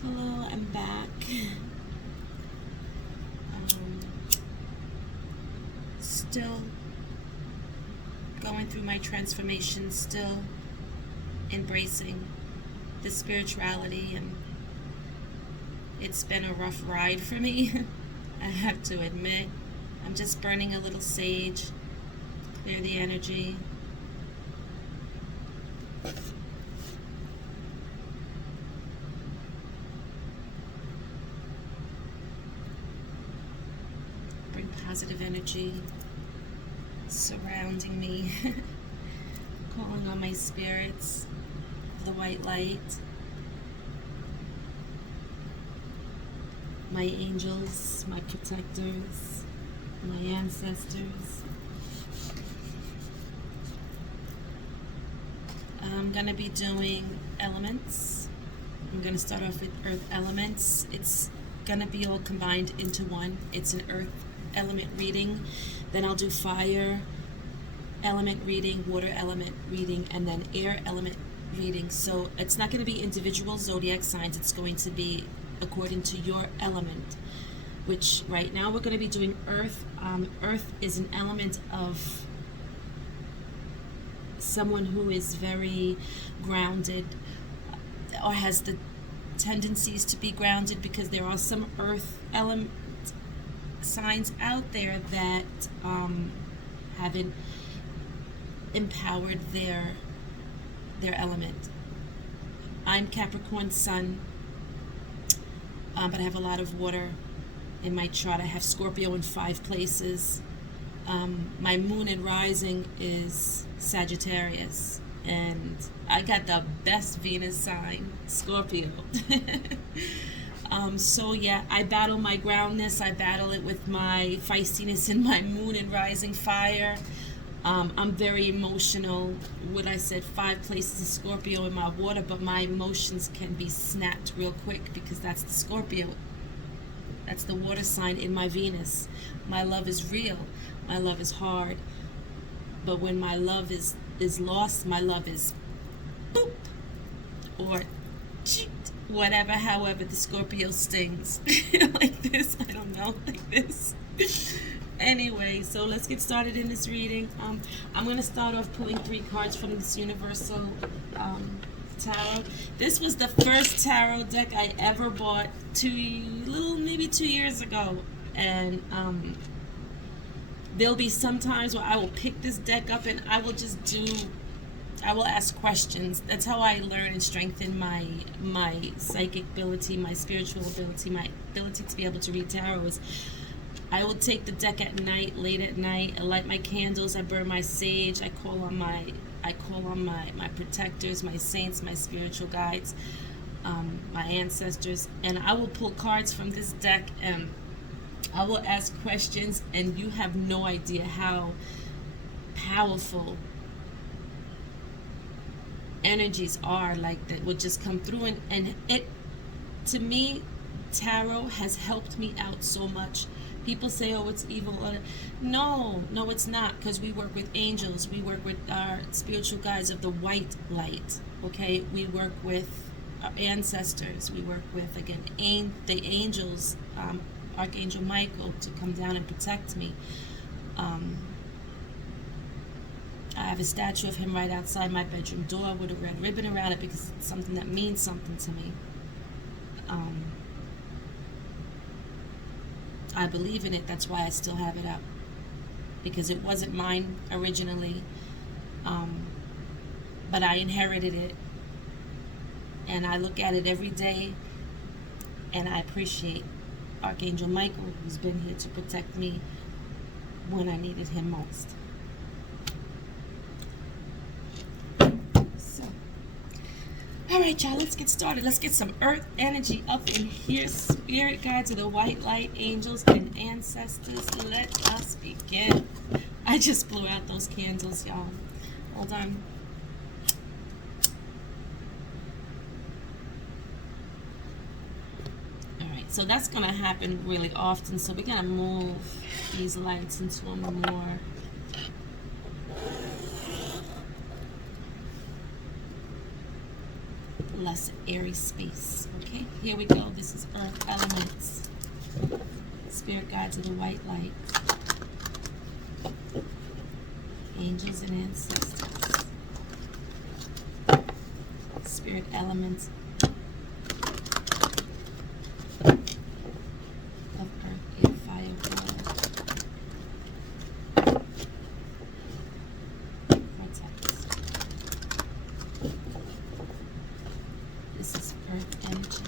Hello, I'm back. Still going through my transformation, still embracing the spirituality, and it's been a rough ride for me. I have to admit. I'm just burning a little sage, clear the energy. Bring positive energy surrounding me. Calling on my spirits, the white light, my angels, my protectors, my ancestors. I'm going to be doing elements. I'm going to start off with earth elements. It's going to be all combined into one. It's an earth element reading. Then I'll do fire element reading, water element reading, and then air element reading. So it's not going to be individual zodiac signs. It's going to be according to your element, which right now we're going to be doing earth. Earth is an element of someone who is very grounded or has the tendencies to be grounded, because there are some earth element signs out there that haven't empowered their element. I'm Capricorn Sun, but I have a lot of water in my chart. I have Scorpio in 5 places. My moon and rising is Sagittarius, and I got the best Venus sign, Scorpio. So yeah, I battle my groundness. I battle it with my feistiness in my moon and rising fire. I'm very emotional. What I said, 5 places of Scorpio in my water, but my emotions can be snapped real quick because that's the Scorpio. That's the water sign in my Venus. My love is real. My love is hard. But when my love is lost, my love is boop or cheat, whatever, however the Scorpio stings. Like this, I don't know, like this. Anyway, so let's get started in this reading. I'm going to start off pulling 3 cards from this Universal Tarot. This was the first tarot deck I ever bought maybe 2 years ago. And there'll be some times where I will pick this deck up and I will ask questions. That's how I learn and strengthen my psychic ability, my spiritual ability, my ability to be able to read tarot. Is I will take the deck at night, late at night. I light my candles. I burn my sage. I call on my protectors, my saints, my spiritual guides, my ancestors, and I will pull cards from this deck, and I will ask questions, and you have no idea how powerful energies are like that will just come through, and it, to me, tarot has helped me out so much. People say, oh, it's evil. No, it's not, because we work with angels. We work with our spiritual guides of the white light, okay? We work with our ancestors. We work with, again, the angels, Archangel Michael, to come down and protect me. I have a statue of him right outside my bedroom door with a red ribbon around it because it's something that means something to me. I believe in it. That's why I still have it up, because it wasn't mine originally, but I inherited it, and I look at it every day, and I appreciate Archangel Michael, who's been here to protect me when I needed him most. So, all right, y'all, let's get started. Let's get some earth energy up in here. Spirit guides of the white light, angels, and ancestors, let us begin. I just blew out those candles, y'all. Hold on. All right, so that's going to happen really often. So we're going to move these lights into a more less airy space. Okay, here we go. This is earth elements. Spirit guides of the white light. Angels and ancestors. Spirit elements of earth, air, fire, water. Vortex. This is earth energy.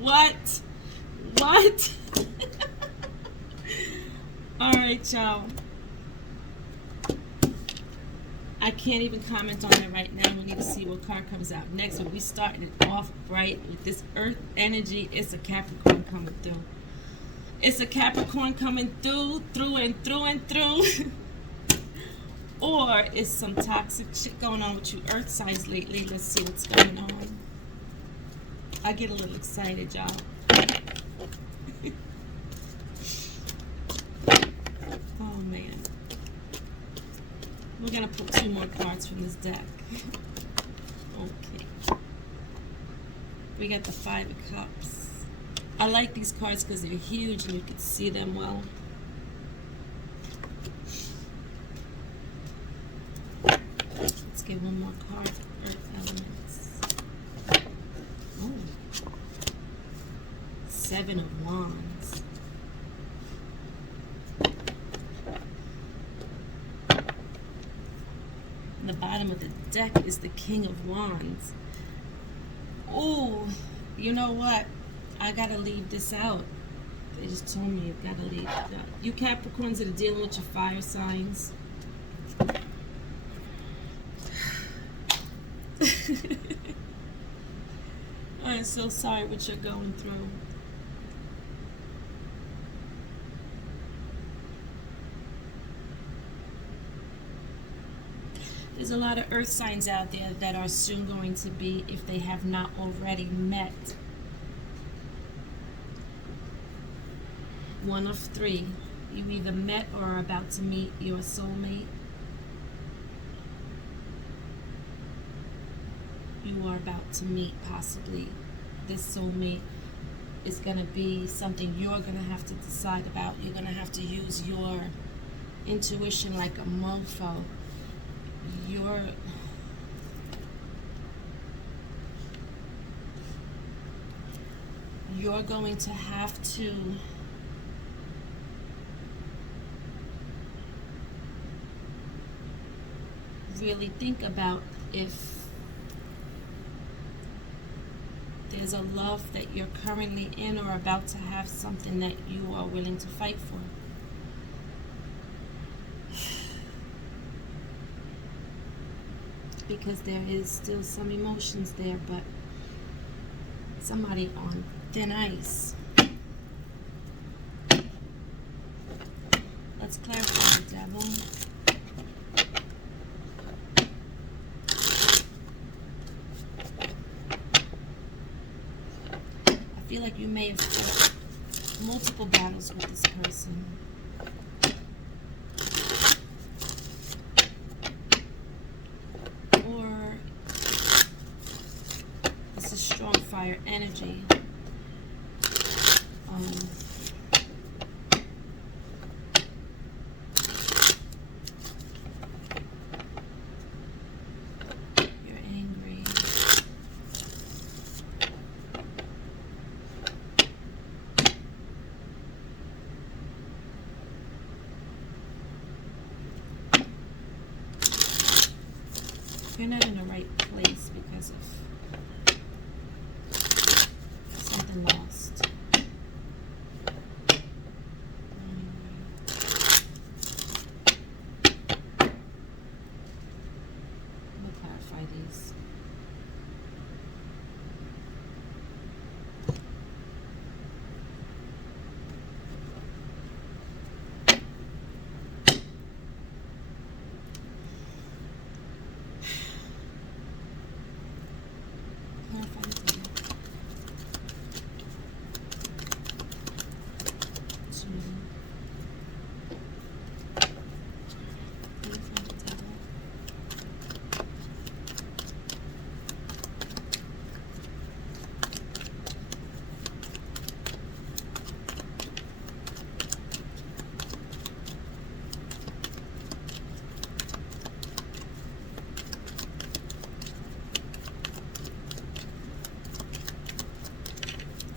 What? What? Alright, y'all. I can't even comment on it right now. We need to see what card comes out next. But we starting it off bright with this earth energy. It's a Capricorn coming through. It's a Capricorn coming through and through and through. Or it's some toxic shit going on with you earth signs lately. Let's see what's going on. I get a little excited, y'all. Oh, man. We're going to pull 2 more cards from this deck. Okay. We got the 5 of Cups. I like these cards because they're huge and you can see them well. Let's get one more card. Earth elements. Oh. 7 of Wands. The bottom of the deck is the King of Wands. Oh, you know what? I gotta leave this out. They just told me you gotta leave it out. You Capricorns that are dealing with your fire signs. I'm so sorry what you're going through. There's a lot of earth signs out there that are soon going to be, if they have not already met, one of 3. You either met or are about to meet your soulmate. You are about to meet possibly this soulmate. Is going to be something you're going to have to decide about. You're going to have to use your intuition like a mofo. You're going to have to really think about if there's a love that you're currently in or about to have, something that you are willing to fight for. Because there is still some emotions there, but somebody on thin ice. Let's clarify the devil. I feel like you may have fought multiple battles with this person. Fire energy. You're angry. You're not in the right place because of lost. What clarify these.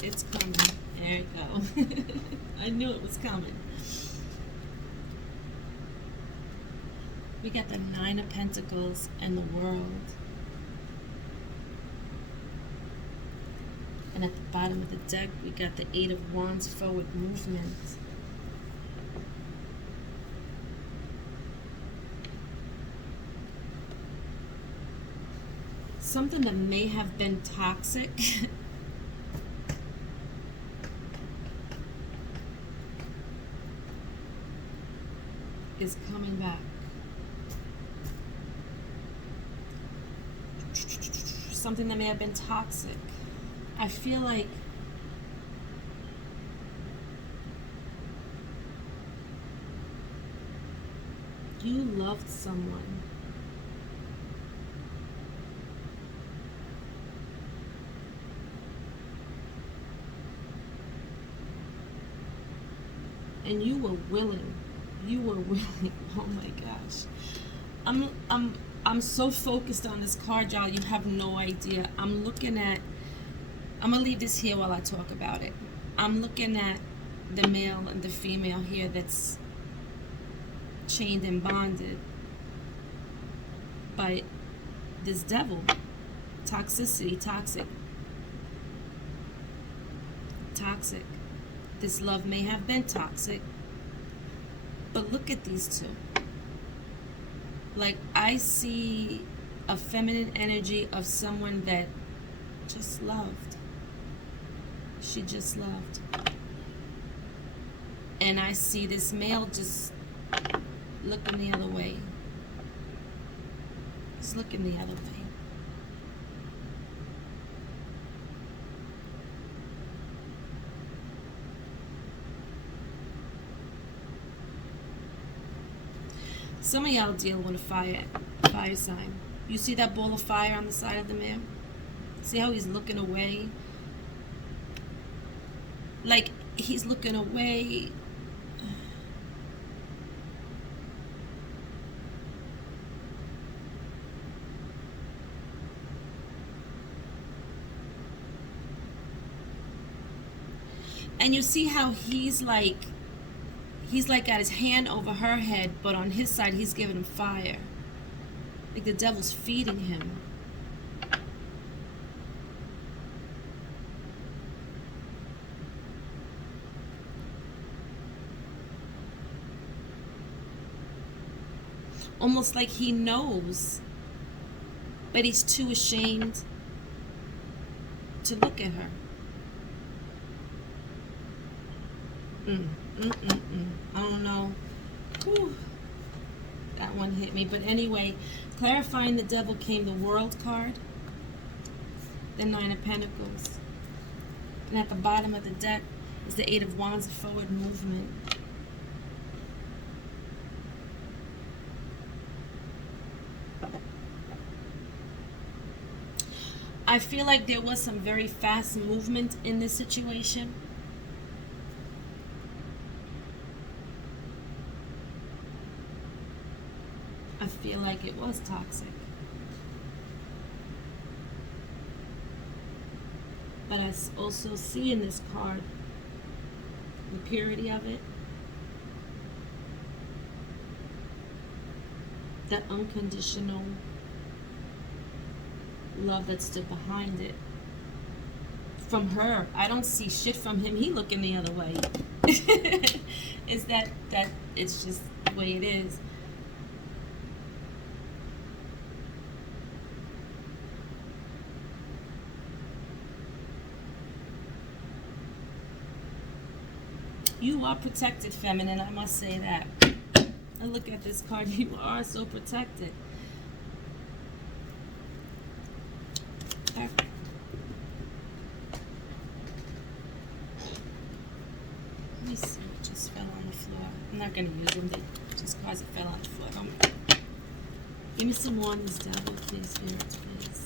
It's coming. There you go. I knew it was coming. We got the Nine of Pentacles and the World. And at the bottom of the deck, we got the Eight of Wands, forward movement. Something that may have been toxic is coming back. Something that may have been toxic. I feel like you loved someone. And you were willing. You were willing. Oh my gosh. I'm so focused on this card, y'all. You have no idea. I'm gonna leave this here while I talk about it. I'm looking at the male and the female here that's chained and bonded by this devil. Toxicity, toxic. Toxic. This love may have been toxic. But look at these two. Like, I see a feminine energy of someone that just loved. She just loved. And I see this male just looking the other way. He's looking the other way. Some of y'all deal with a fire sign. You see that ball of fire on the side of the man? See how he's looking away? Like, he's looking away. And you see how he's like got his hand over her head, but on his side he's giving him fire. Like the devil's feeding him. Almost like he knows, but he's too ashamed to look at her. I don't know. Whew. That one hit me. But anyway, clarifying the devil came the World card, the Nine of Pentacles. And at the bottom of the deck is the Eight of Wands, the forward movement. I feel like there was some very fast movement in this situation. I feel like it was toxic. But I also see in this card the purity of it, that unconditional love that stood behind it. From her, I don't see shit from him. He looking the other way. Is that it's just the way it is. You are protected, feminine, I must say that. And look at this card. You are so protected. Okay. Let me see what just fell on the floor. I'm not going to use them. They just cards that fell on the floor. Give me some warnings, devil, please, spirits, please.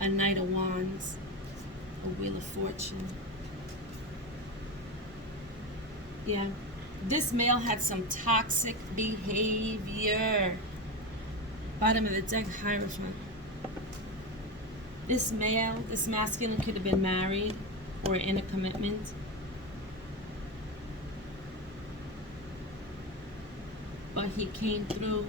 A Knight of Wands. A Wheel of Fortune. Yeah. This male had some toxic behavior. Bottom of the deck, Hierophant. This male, this masculine could have been married or in a commitment. But he came through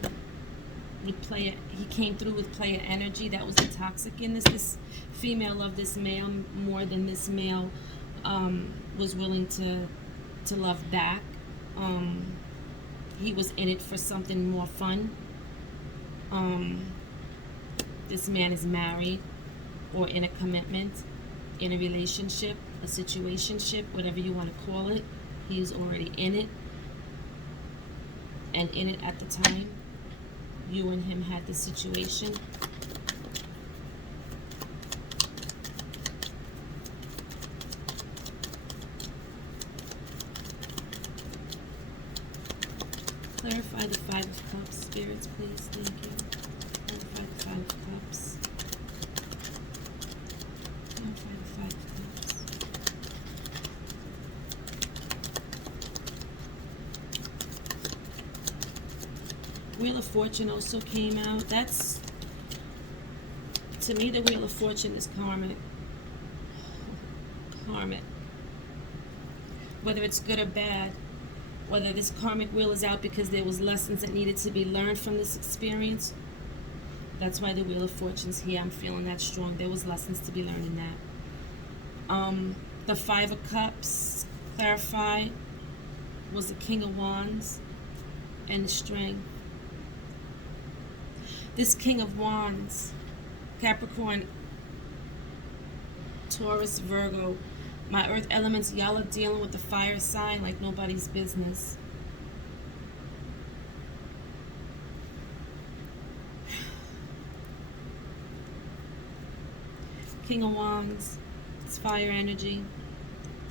with player energy. That was the toxic in this. This female loved this male more than this male was willing to love back. He was in it for something more fun. This man is married or in a commitment, in a relationship, a situationship, whatever you want to call it. He's already in it, and in it at the time. You and him had the situation. Clarify the Five of Cups, spirits, please. Thank you. Clarify the Five of Cups. Clarify the Five of Cups. Wheel of Fortune also came out. That's, to me, the Wheel of Fortune is karmic. Karmic. Whether it's good or bad, whether this karmic wheel is out because there was lessons that needed to be learned from this experience. That's why the Wheel of Fortune's here. I'm feeling that strong. There was lessons to be learned in that. The Five of Cups, clarify, was the King of Wands and the Strength. This King of Wands, Capricorn, Taurus, Virgo, my earth elements, y'all are dealing with the fire sign like nobody's business. King of Wands, it's fire energy.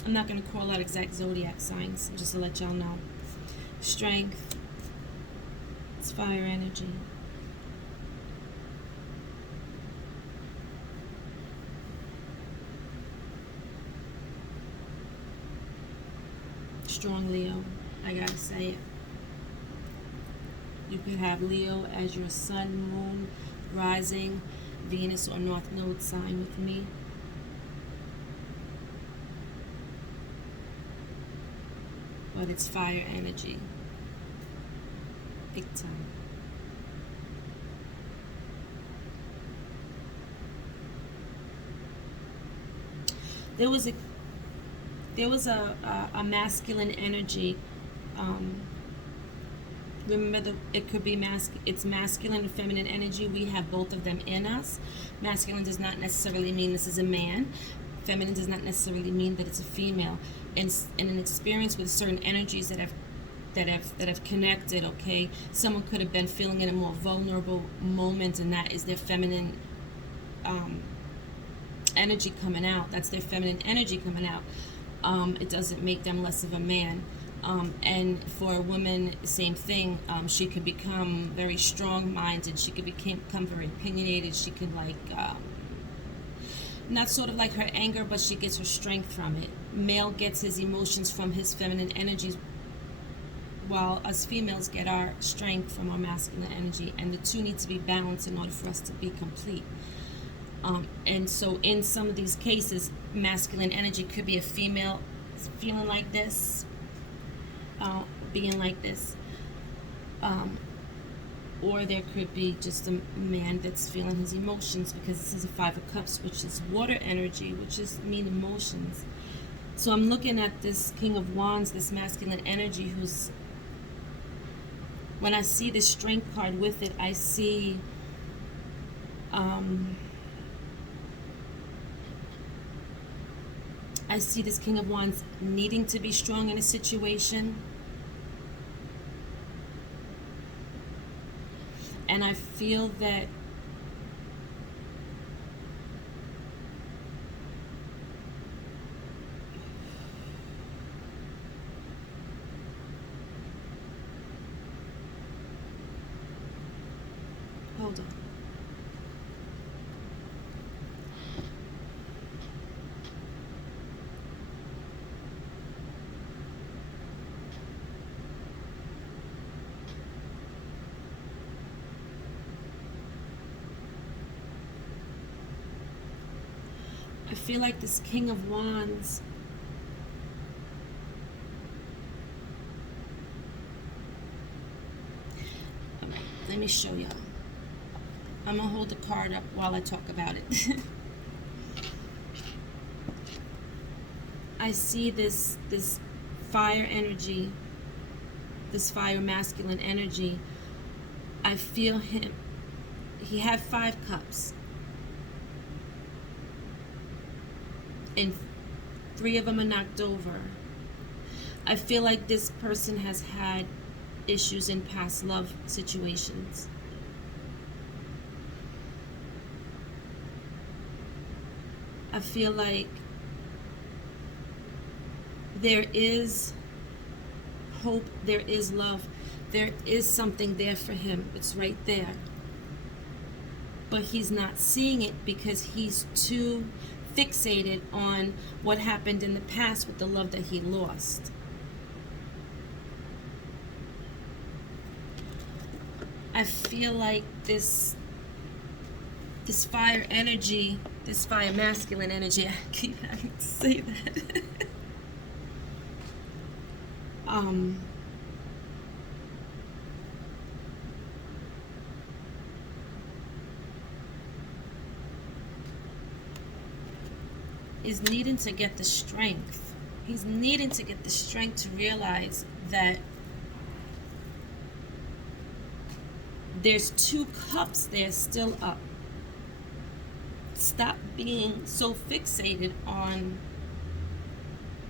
I'm not going to call out exact zodiac signs, just to let y'all know. Strength, it's fire energy. Strong Leo, I gotta say it. You could have Leo as your sun, moon, rising, Venus, or North Node sign with me. But it's fire energy. Big time. There was a masculine energy. Remember, it could be it's masculine and feminine energy. We have both of them in us. Masculine does not necessarily mean this is a man. Feminine does not necessarily mean that it's a female. And in an experience with certain energies that have connected, okay, someone could have been feeling in a more vulnerable moment, and that is their feminine energy coming out. That's their feminine energy coming out. It doesn't make them less of a man. And for a woman, same thing. She could become very strong-minded. She could become very opinionated. She could not sort of like her anger, but she gets her strength from it. Male gets his emotions from his feminine energies, while us females get our strength from our masculine energy. And the two need to be balanced in order for us to be complete. And so in some of these cases, masculine energy could be a female feeling like this, being like this, or there could be just a man that's feeling his emotions, because this is a Five of Cups, which is water energy, which is mean emotions. So I'm looking at this King of Wands, this masculine energy, who's, when I see this Strength card with it, I see I see this King of Wands needing to be strong in a situation. And I feel that hold on. I feel like this King of Wands let me show y'all. I'm gonna hold the card up while I talk about it. I see this fire energy, this fire masculine energy. I feel him. He had 5 cups. And 3 of them are knocked over. I feel like this person has had issues in past love situations. I feel like there is hope, there is love, there is something there for him. It's right there. But he's not seeing it because he's too fixated on what happened in the past with the love that he lost. I feel like this fire energy, this fire masculine energy, I keep having to say that. Is needing to get the strength. He's needing to get the strength to realize that there's 2 cups there still up. Stop being so fixated on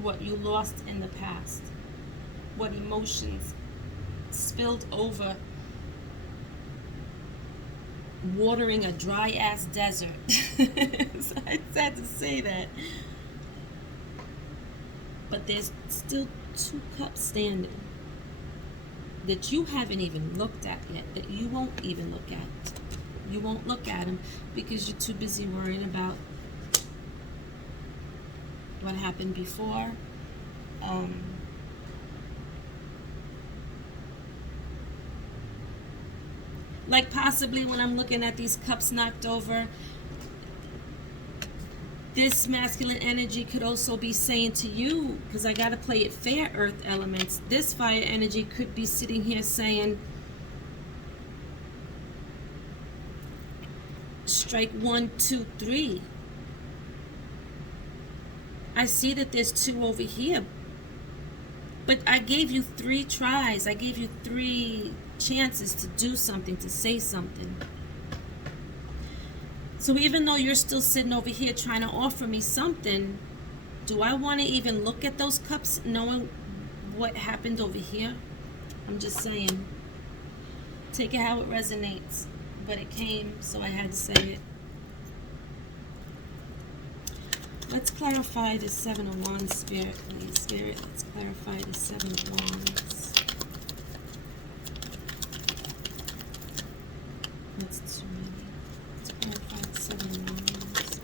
what you lost in the past, what emotions spilled over, watering a dry ass desert. So I had to say that. But there's still 2 cups standing that you haven't even looked at yet, that you won't even look at. You won't look at them because you're too busy worrying about what happened before. Like possibly when I'm looking at these cups knocked over, this masculine energy could also be saying to you, because I got to play it fair, earth elements, this fire energy could be sitting here saying, strike 1, 2, 3. I see that there's 2 over here, but I gave you 3 tries. I gave you 3 chances to do something, to say something. So even though you're still sitting over here trying to offer me something, do I want to even look at those cups knowing what happened over here? I'm just saying. Take it how it resonates. But it came, so I had to say it. Let's clarify the 7 of Wands, Spirit, please. Spirit, let's clarify the 7 of Wands. That's too many. Let's clarify the 7 of Wands.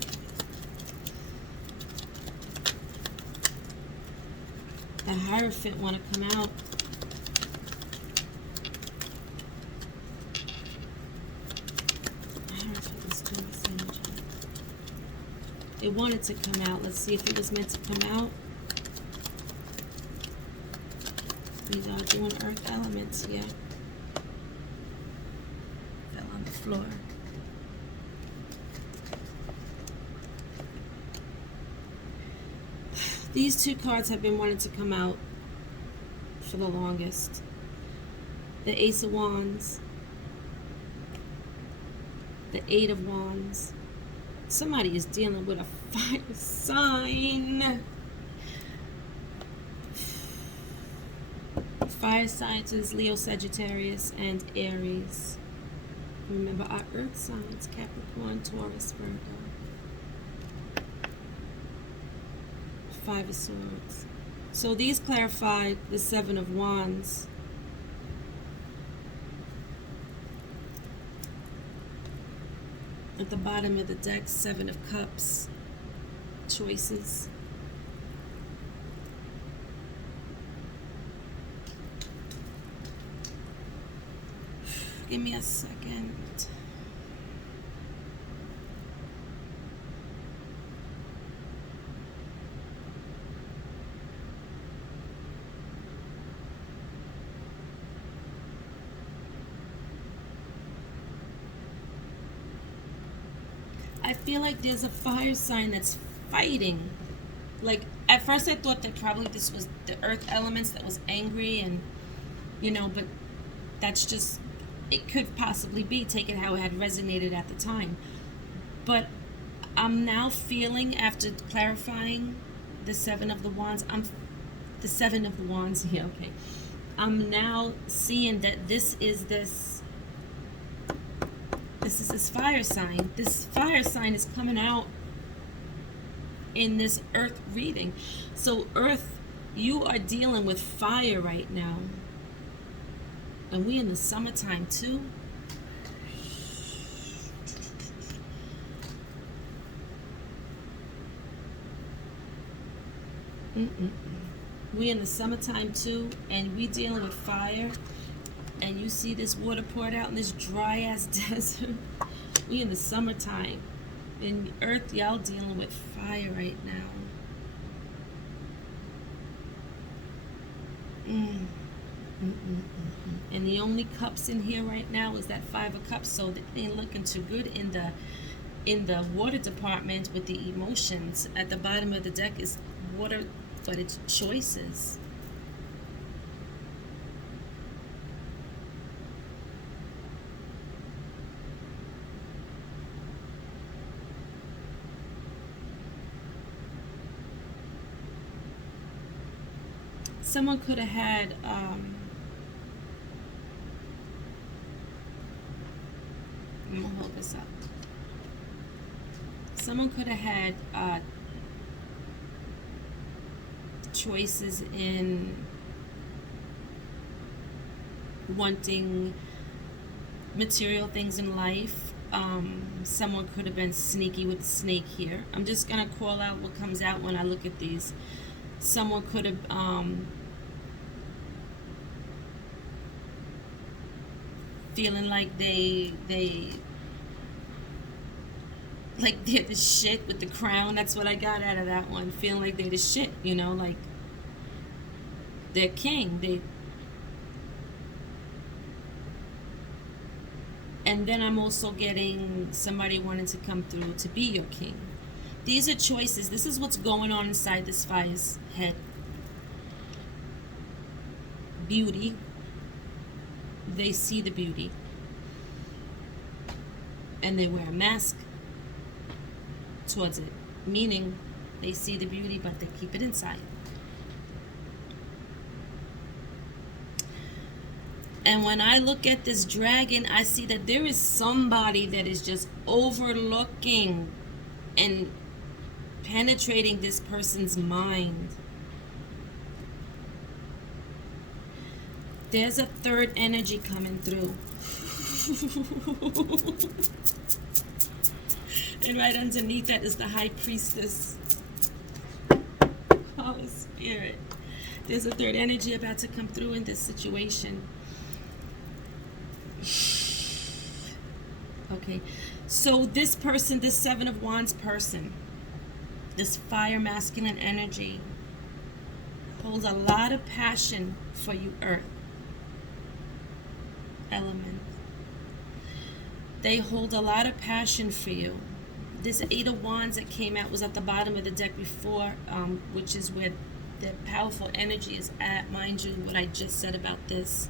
The Hierophant want to come out. It wanted to come out. Let's see if it was meant to come out. These are doing earth elements here. Fell on the floor. These 2 cards have been wanting to come out for the longest. The Ace of Wands. The 8 of Wands. Somebody is dealing with a fire sign. Fire signs is Leo, Sagittarius, and Aries. Remember our earth signs, Capricorn, Taurus, Virgo. Five of Swords. So these clarify the Seven of Wands. At the bottom of the deck, Seven of Cups. Choices. Give me a second. I feel like there's a fire sign that's fighting. Like, at first I thought that probably this was the earth elements that was angry and, you know, but that's just, it could possibly be, take it how it had resonated at the time. But I'm now feeling, after clarifying the Seven of the Wands, the Seven of the Wands, yeah, okay. I'm now seeing that this is this fire sign. This fire sign is coming out in this earth reading. So earth, you are dealing with fire right now. And we in the summertime too. We in the summertime too, and we dealing with fire. And you see this water poured out in this dry ass desert. We in the summertime. In earth, y'all dealing with fire right now. And the only cups in here right now is that Five of Cups, so they ain't looking too good in the water department with the emotions. At the bottom of the deck is water, but it's choices. Someone could have had I'm gonna hold this up. Someone could have had choices in wanting material things in life. Someone could have been sneaky with the snake here. I'm just gonna call out what comes out when I look at these. Someone could have feeling like they're the shit with the crown. That's what I got out of that one. Feeling like they're the shit, you know, like they're king. And then I'm also getting somebody wanting to come through to be your king. These are choices. This is what's going on inside this fire's head. Beauty. They see the beauty. And they wear a mask towards it. Meaning, they see the beauty, but they keep it inside. And when I look at this dragon, I see that there is somebody that is just overlooking and penetrating this person's mind. There's a third energy coming through. And right underneath that is the High Priestess. Holy Spirit. There's a third energy about to come through in this situation. Okay. So this person, this Seven of Wands person, this fire masculine energy, holds a lot of passion for you, Earth element. They hold a lot of passion for you. This Eight of Wands that came out was at the bottom of the deck before, which is where the powerful energy is at. Mind you, what I just said about this.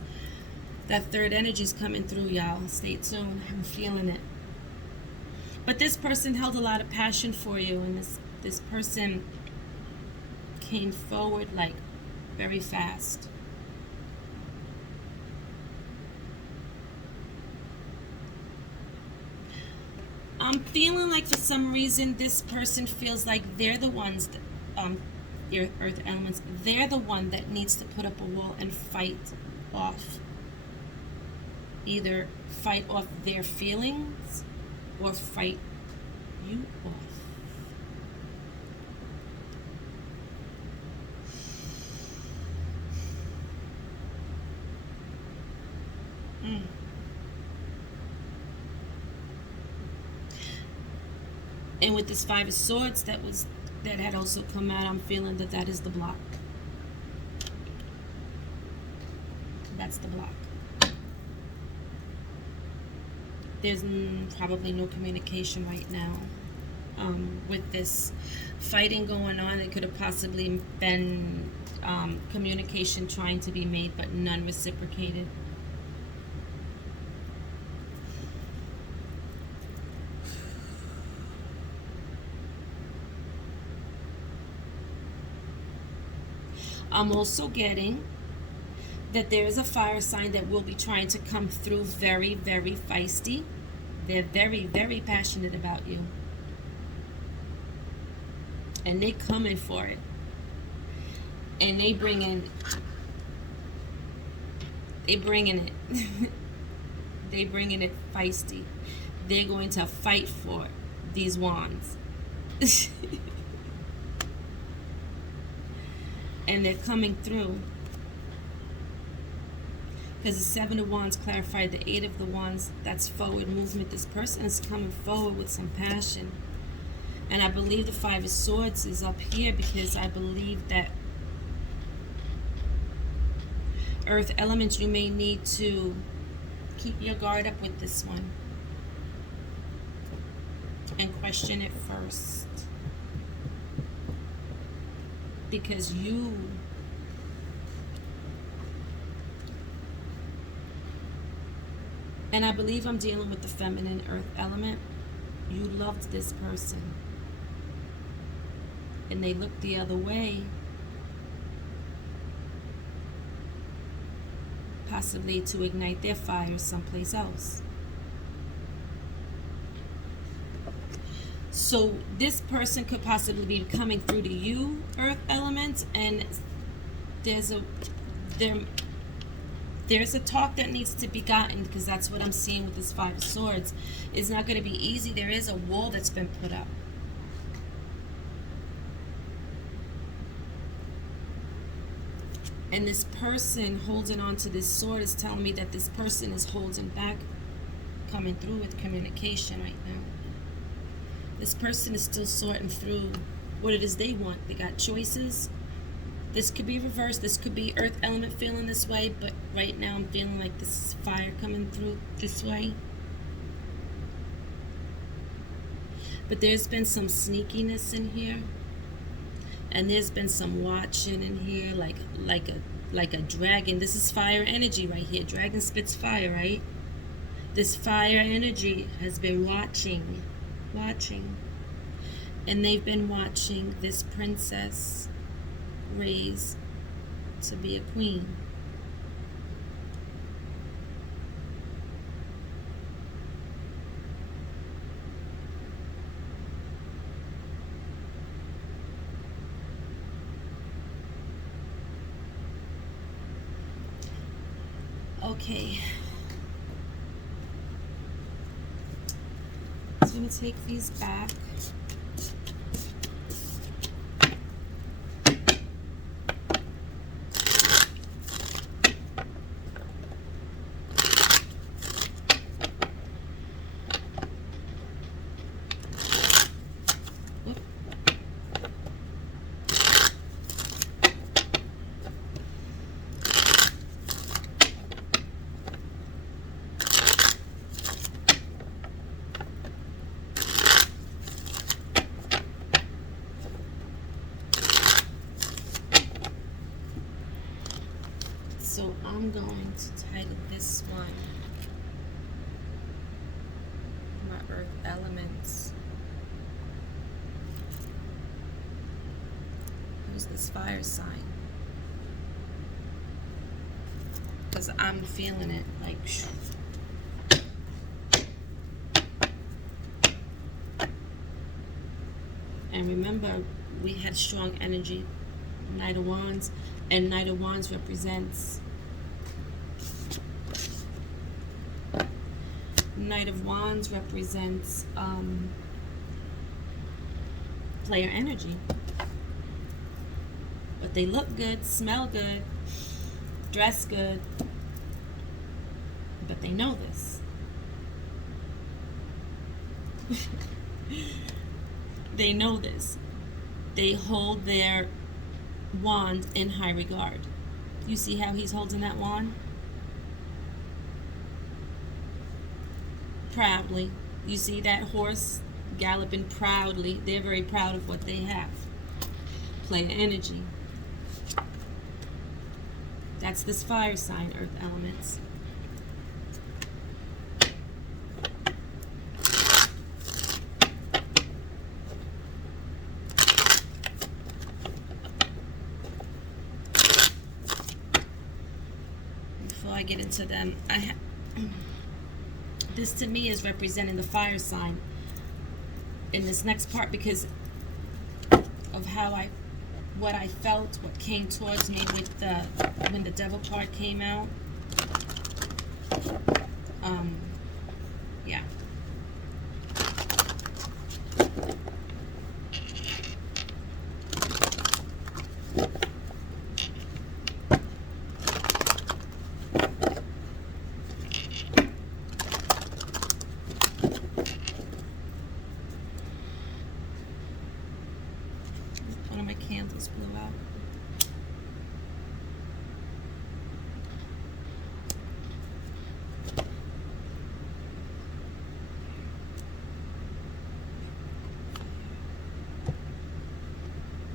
That third energy is coming through, y'all. Stay tuned. I'm feeling it. But this person held a lot of passion for you, and this person came forward like very fast. I'm feeling like for some reason this person feels like they're the ones that, your earth elements, they're the one that needs to put up a wall and fight off. Either fight off their feelings or fight you off. And with this Five of Swords that had also come out, I'm feeling that that is the block. That's the block. There's probably no communication right now. With this fighting going on, it could have possibly been communication trying to be made, but none reciprocated. I'm also getting that there is a fire sign that will be trying to come through very, very feisty. They're very, very passionate about you. And they coming for it. And they bringing it. They bringing it feisty. They're going to fight for these wands. And they're coming through. Because the Seven of Wands clarified the Eight of the Wands. That's forward movement. This person is coming forward with some passion. And I believe the Five of Swords is up here because I believe that Earth elements, you may need to keep your guard up with this one. And question it first. Because you and I believe I'm dealing with the feminine earth element. You loved this person and they looked the other way, possibly to ignite their fire someplace else. So this person could possibly be coming through to you, earth elements, and there's a talk that needs to be gotten, because that's what I'm seeing with this Five of Swords. It's not going to be easy. There is a wall that's been put up. And this person holding on to this sword is telling me that this person is holding back coming through with communication right now. This person is still sorting through what it is they want. They got choices. This could be reversed. This could be earth element feeling this way, but right now I'm feeling like this is fire coming through this way. But there's been some sneakiness in here. And there's been some watching in here, like a dragon. This is fire energy right here. Dragon spits fire, right? This fire energy has been watching. And they've been watching this princess raise to be a queen. Okay. So I'm going to take these back. So I'm going to title this one my earth elements. Who's this fire sign? Because I'm feeling it like And remember, we had strong energy. Knight of Wands. And Knight of Wands represents player energy. But they look good, smell good, dress good. But they know this. They know this. They hold their wand in high regard. You see how he's holding that wand? Proudly. You see that horse galloping proudly. They're very proud of what they have. Player energy. That's this fire sign, earth elements. Before I get into them, this to me is representing the fire sign in this next part, because of what I felt, what came towards me with when the devil card came out. Yeah. One of my candles blew out.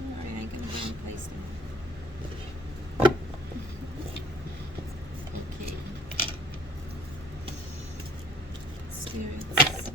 Alright, I ain't gonna go and place them. Okay. Spirits.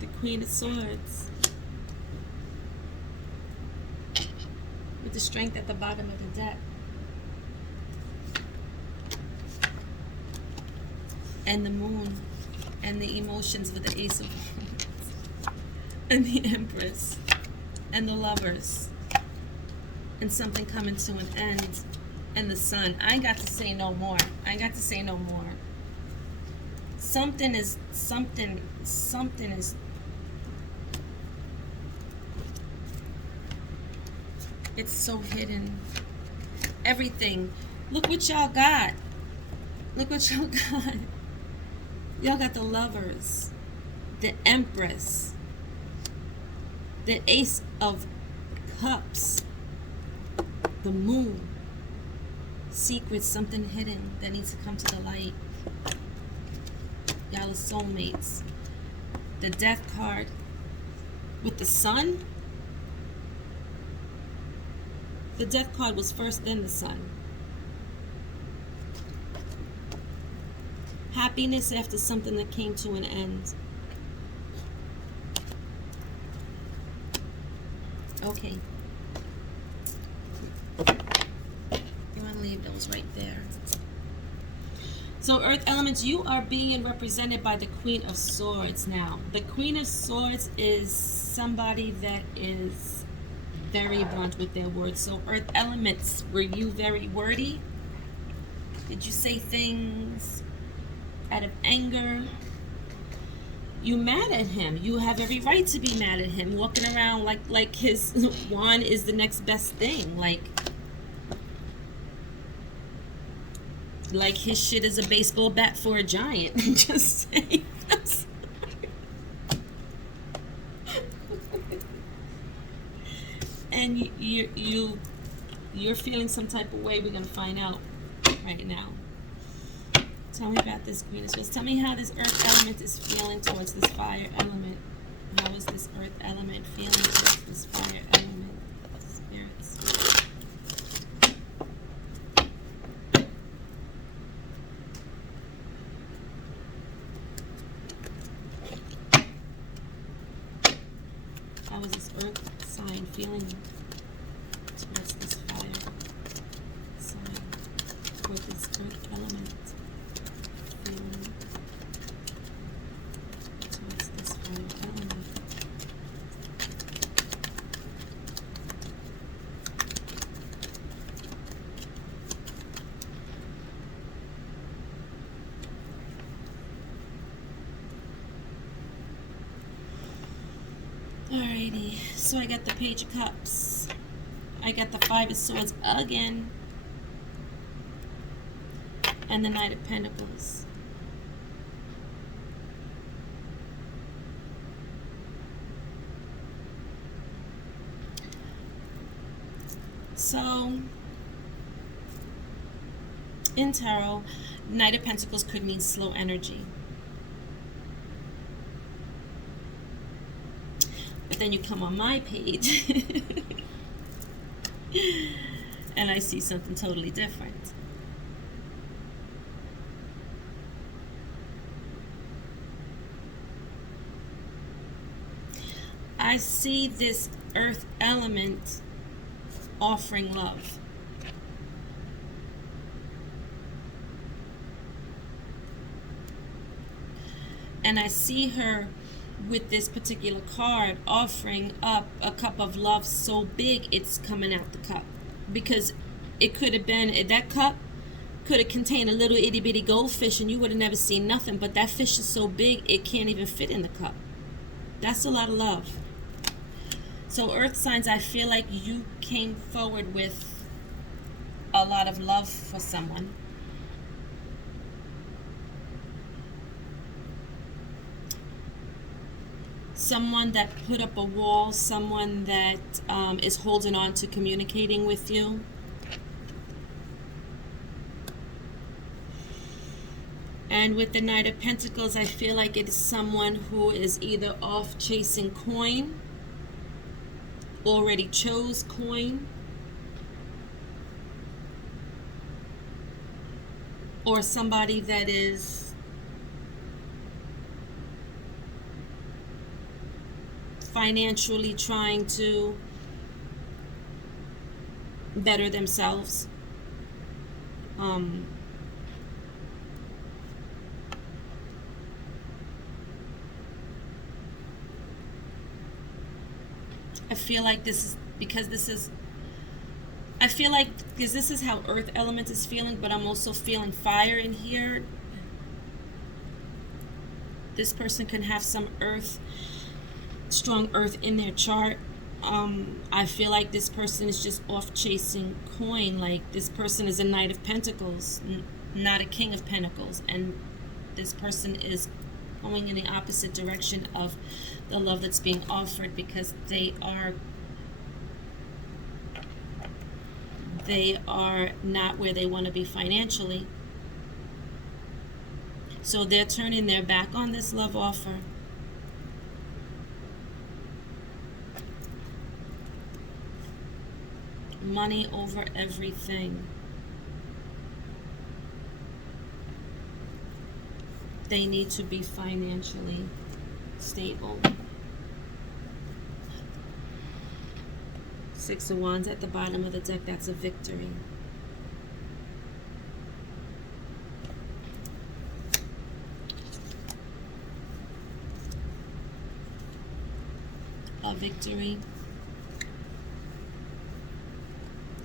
The Queen of Swords. With the Strength at the bottom of the deck. And the Moon. And the emotions with the Ace of Wands. And the Empress. And the Lovers. And something coming to an end. And the Sun. I ain't got to say no more. I ain't got to say no more. Something is it's so hidden. Everything. Look what y'all got. Look what y'all got. Y'all got the Lovers, the Empress, the Ace of Cups, the Moon. Secrets, something hidden that needs to come to the light. Y'all are soulmates. The Death card with the Sun. The Death card was first, then the Sun. Happiness after something that came to an end. Okay. You want to leave those right there. So Earth Elements, you are being represented by the Queen of Swords now. The Queen of Swords is somebody that is very blunt with their words. So Earth Elements, were you very wordy? Did you say things out of anger? You mad at him. You have every right to be mad at him. Walking around like his wand is the next best thing. Like his shit is a baseball bat for a giant. Just saying. And you're feeling some type of way. We're gonna find out right now. Tell me about this Queen of Swords. Tell me how this Earth element is feeling towards this fire element. How is this Earth element feeling towards this fire element? Spirits. this earth sign feeling towards this fire sign, or this earth element feeling towards this fire element? Alrighty, so I got the Page of Cups. I got the Five of Swords again. And the Knight of Pentacles. So, in Tarot, Knight of Pentacles could mean slow energy. But then you come on my page and I see something totally different. I see this earth element offering love. And I see her with this particular card offering up a cup of love so big it's coming out the cup, because it could have been, that cup could have contained a little itty bitty goldfish and you would have never seen nothing, but that fish is so big it can't even fit in the cup. That's a lot of love. So earth signs, I feel like you came forward with a lot of love for someone. Someone that put up a wall, someone that is holding on to communicating with you. And with the Knight of Pentacles, I feel like it is someone who is either off chasing coin, already chose coin, or somebody that is financially trying to better themselves. I feel like this is because this is, I feel like because this is how earth element is feeling, but I'm also feeling fire in here. This person can have some earth, strong earth in their chart. I feel like this person is just off chasing coin. Like this person is a Knight of Pentacles, not a King of Pentacles, and this person is going in the opposite direction of the love that's being offered, because they are not where they want to be financially. So they're turning their back on this love offer. Money over everything. They need to be financially stable. Six of Wands at the bottom of the deck, that's a victory. A victory.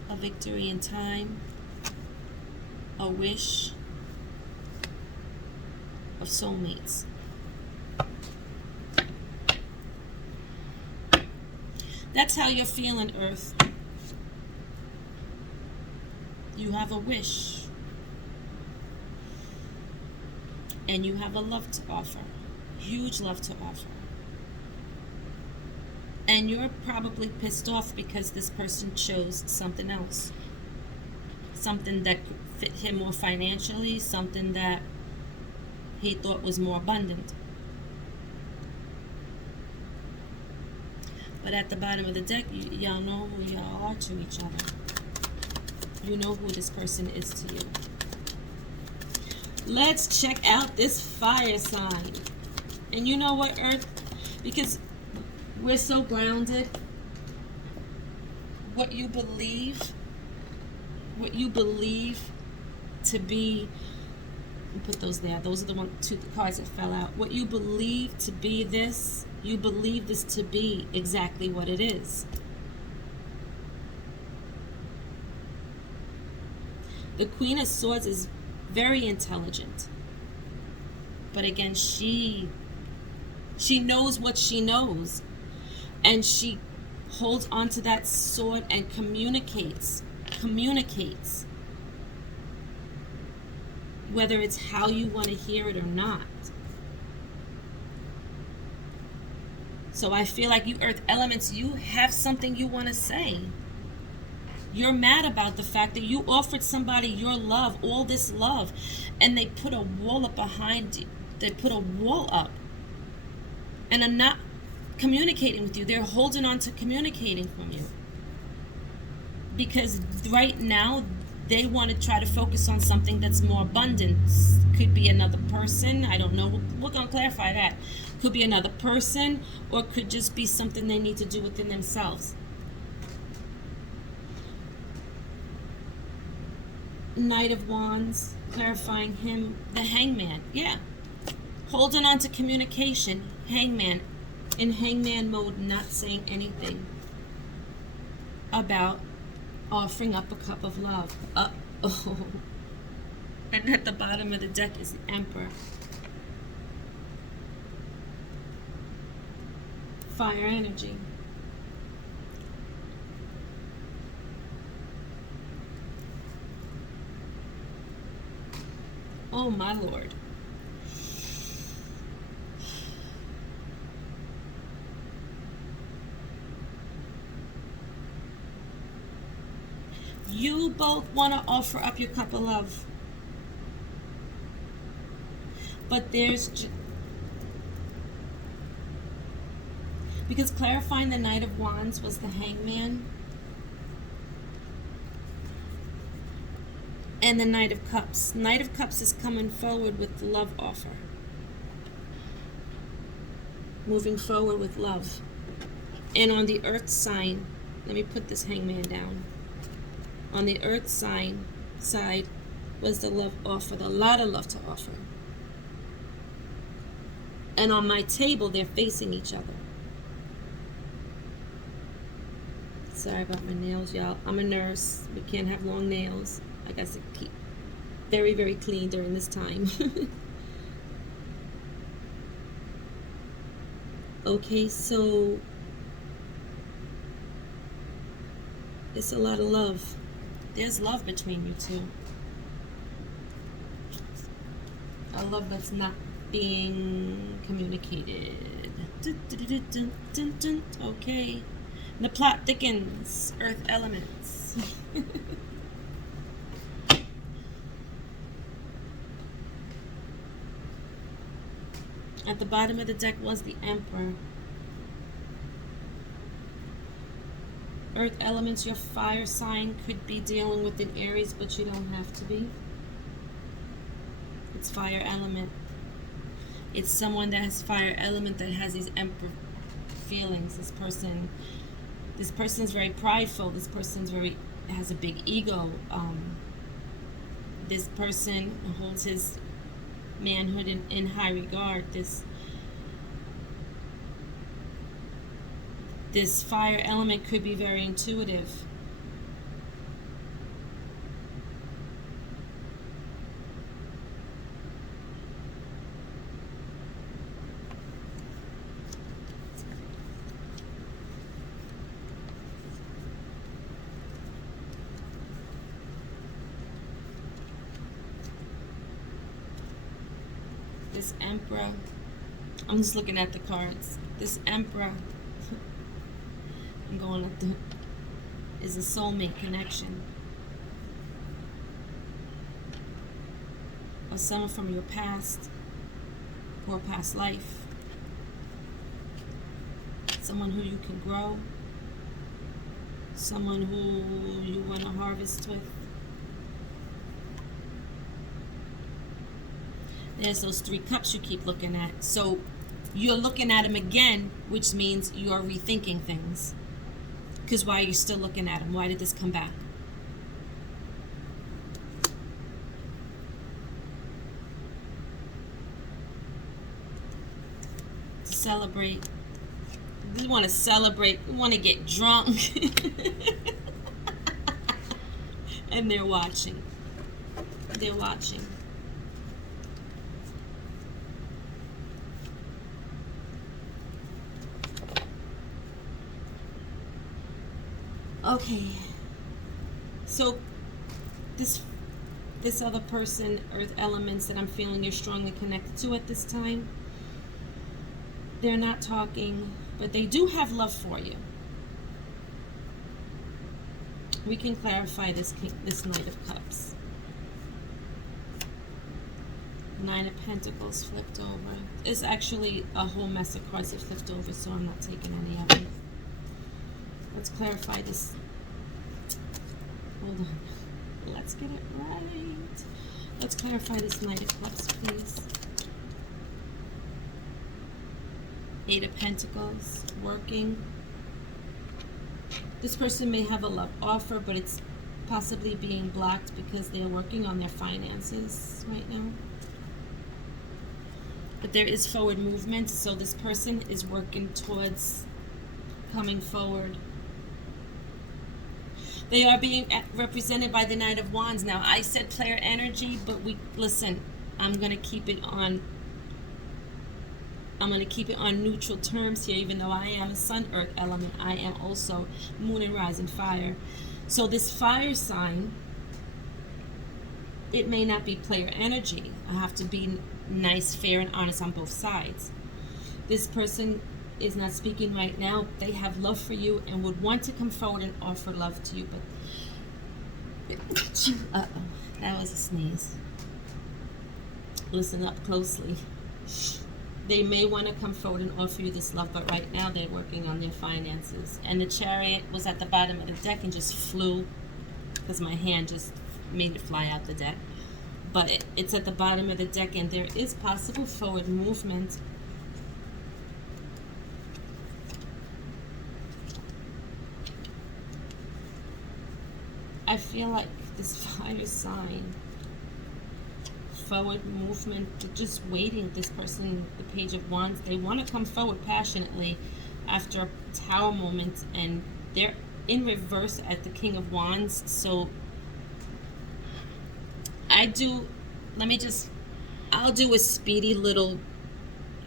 A victory in time. A wish of soulmates. That's how you're feeling, Earth. You have a wish. And you have a love to offer. Huge love to offer. And you're probably pissed off because this person chose something else. Something that could fit him more financially. Something that he thought was more abundant. But at the bottom of the deck, y'all know who y'all are to each other. You know who this person is to you. Let's check out this fire sign. And you know what, Earth? Because We're so grounded. What you believe to be, put those there. Those are the two cards that fell out. What you believe to be this, you believe this to be exactly what it is. The Queen of Swords is very intelligent. But again, she knows what she knows. And she holds onto that sword and communicates. Whether it's how you want to hear it or not. So I feel like you earth elements, you have something you want to say. You're mad about the fact that you offered somebody your love, all this love, and they put a wall up behind you. They put a wall up and are not communicating with you. They're holding on to communicating from you. Because right now, they want to try to focus on something that's more abundant. Could be another person. I don't know. We're going to clarify that. Could be another person, or could just be something they need to do within themselves. Knight of Wands, clarifying him, the Hangman. Yeah. Holding on to communication. Hangman. In hangman mode, not saying anything about offering up a cup of love. Uh-oh. And at the bottom of the deck is the Emperor. Fire energy. Oh my Lord. You both want to offer up your cup of love. But because clarifying the Knight of Wands was the Hangman. And the Knight of Cups. Knight of Cups is coming forward with the love offer. Moving forward with love. And on the Earth sign, let me put this Hangman down. On the Earth sign side was the love offered. A lot of love to offer. And on my table, they're facing each other. Sorry about my nails, y'all. I'm a nurse. We can't have long nails. I got to keep very, very clean during this time. Okay, so it's a lot of love. There's love between you two. A love that's not being communicated. Okay. The plot thickens. Earth elements. At the bottom of the deck was the Emperor. Earth elements, your fire sign could be dealing with an Aries, but you don't have to be. It's fire element. It's someone that has fire element that has these Emperor feelings. This person is very prideful. This person's has a big ego. This person holds his manhood in high regard. This fire element could be very intuitive. This Emperor, I'm just looking at the cards. This Emperor, I'm going at is a soulmate connection. Or someone from your past or past life. Someone who you can grow. Someone who you want to harvest with. There's those 3 cups you keep looking at. So You're looking at him again, which means you're rethinking things. Because why are you still looking at him? Why did this come back? To celebrate. We want to celebrate. We want to get drunk. And they're watching. They're watching. Okay. So this other person, earth elements that I'm feeling you're strongly connected to at this time, they're not talking, but they do have love for you. We can clarify this Knight of Cups. Nine of Pentacles flipped over. It's actually a whole mess of cards that flipped over, so I'm not taking any of it. Let's clarify this. Hold on. Let's get it right. Let's clarify this Knight of Cups, please. Eight of Pentacles, working. This person may have a love offer, but it's possibly being blocked because they're working on their finances right now. But there is forward movement, so this person is working towards coming forward. They are being represented by the Knight of Wands. Now, I said player energy, but listen, I'm going to keep it on neutral terms here, even though I am a sun earth element. I am also moon and rising fire. So this fire sign, it may not be player energy. I have to be nice, fair, and honest on both sides. This person is not speaking right now. They have love for you and would want to come forward and offer love to you, but that was a sneeze. Listen up closely. They may want to come forward and offer you this love, but right now they're working on their finances. And the Chariot was at the bottom of the deck and just flew, because my hand just made it fly out the deck. But it's at the bottom of the deck, and there is possible forward movement. I feel like this fire sign, forward movement, just waiting. This person, the Page of Wands, they want to come forward passionately after a Tower moment, and they're in reverse at the King of Wands. So I'll do a speedy little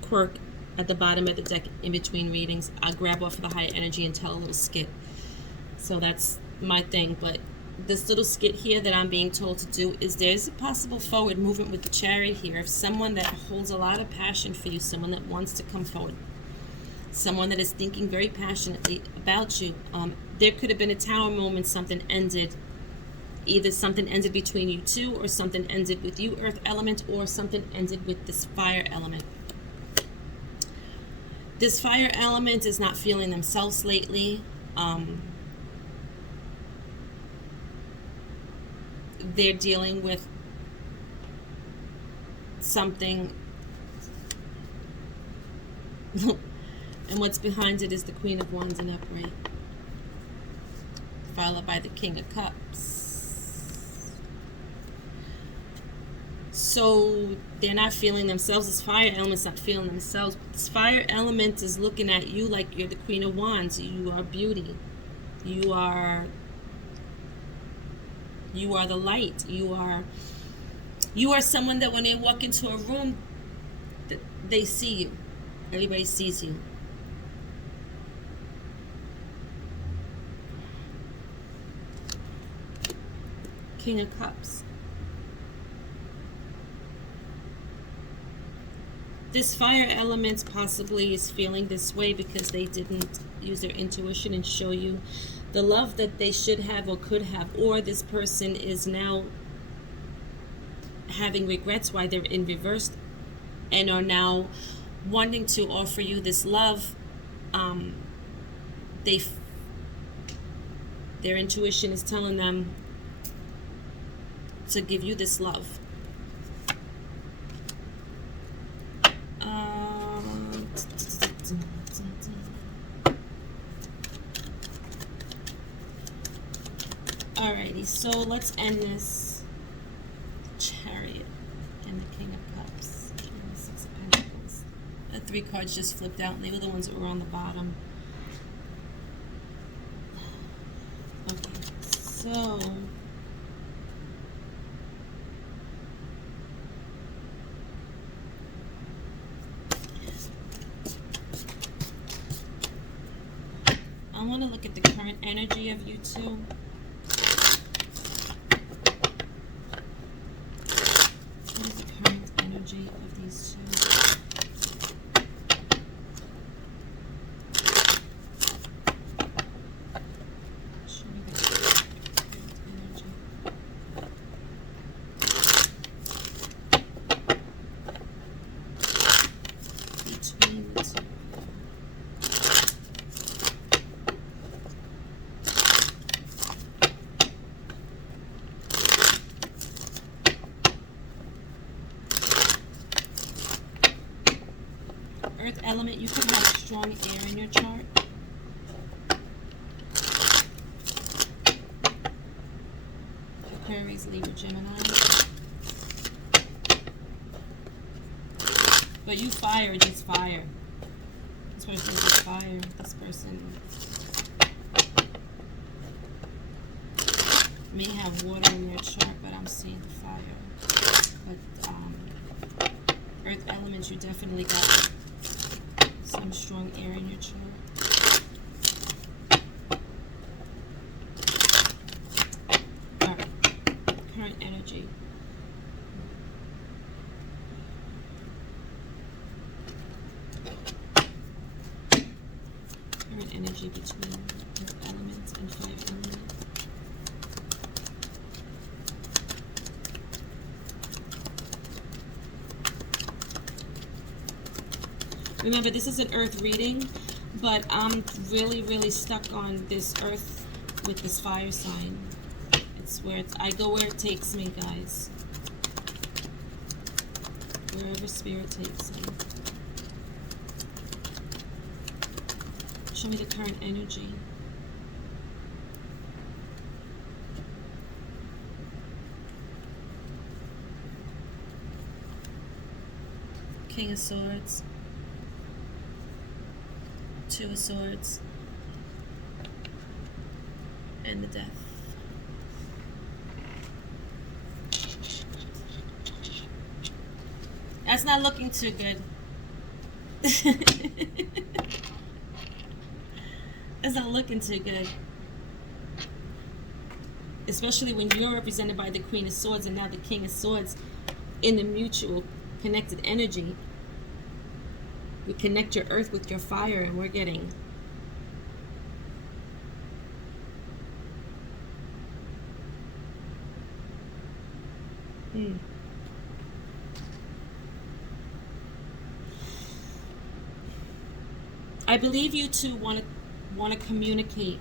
quirk at the bottom of the deck in between readings. I'll grab off of the higher energy and tell a little skit. So that's my thing. But this little skit here that I'm being told to do is there's a possible forward movement with the Chariot here. If someone that holds a lot of passion for you, someone that wants to come forward, someone that is thinking very passionately about you, there could have been a Tower moment, something ended. Either something ended between you two, or something ended with you, earth element, or something ended with this fire element. This fire element is not feeling themselves lately. They're dealing with something, and what's behind it is the Queen of Wands in upright, followed by the King of Cups. So they're not feeling themselves. This fire element's not feeling themselves. This fire element is looking at you like you're the Queen of Wands. You are beauty. You are the light. You are someone that when they walk into a room, they see you. Everybody sees you. King of Cups. This fire element possibly is feeling this way because they didn't use their intuition and show you the love that they should have or could have, or this person is now having regrets why they're in reverse and are now wanting to offer you this love. Their intuition is telling them to give you this love. Alrighty, so let's end this. Chariot and the King of Cups and the Six of Pentacles. The 3 cards just flipped out, and they were the ones that were on the bottom. Okay, so I want to look at the current energy of you two. What is the current energy of these two? Show me the current energy. Between the two. Earth element, you could have strong air in your chart. Aquarius, Libra, Gemini. But you fire, just fire. This person is fire. This person may have water in their chart, but I'm seeing fire. But earth elements, you definitely got some strong air in your chart. Alright, current energy. Current energy between earth elements and fire element. Remember, this is an earth reading, but I'm really stuck on this earth with this fire sign. It's where I go where it takes me, guys. Wherever spirit takes me. Show me the current energy. King of Swords. 2 of Swords, and the Death. That's not looking too good. That's not looking too good. Especially when you're represented by the Queen of Swords and now the King of Swords in the mutual connected energy. We connect your earth with your fire, and we're getting I believe you two want to communicate.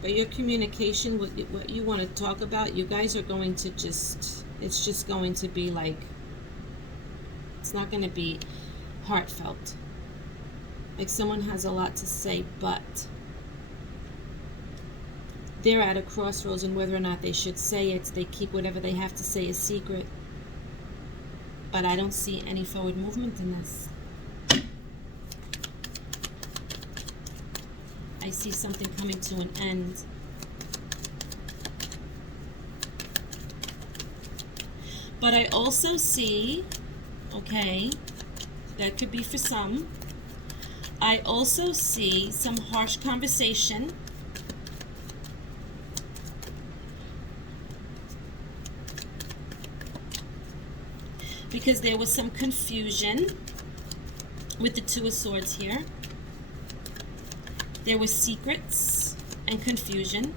But your communication, what you want to talk about, you guys are going to just, it's just going to be like, it's not going to be heartfelt. Like someone has a lot to say, but they're at a crossroads in whether or not they should say it. They keep whatever they have to say a secret. But I don't see any forward movement in this. I see something coming to an end. But I also see, okay, that could be for some. I also see some harsh conversation. Because there was some confusion with the 2 of Swords here. There were secrets and confusion.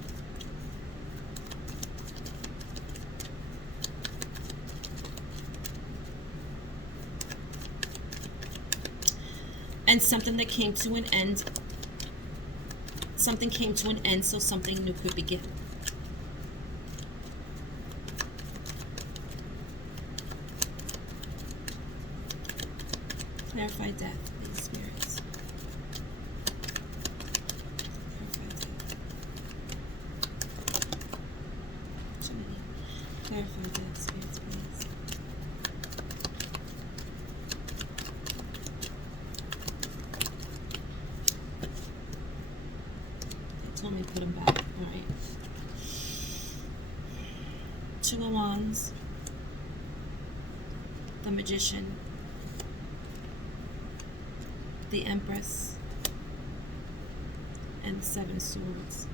And something that came to an end. Something came to an end, so something new could begin. Clarify death, please, spirits. Clarify death. Trinity. Clarify death, spirits, please. They told me to put them back. Alright. Two of Wands. The Magician. The Empress. And the Seven of Swords.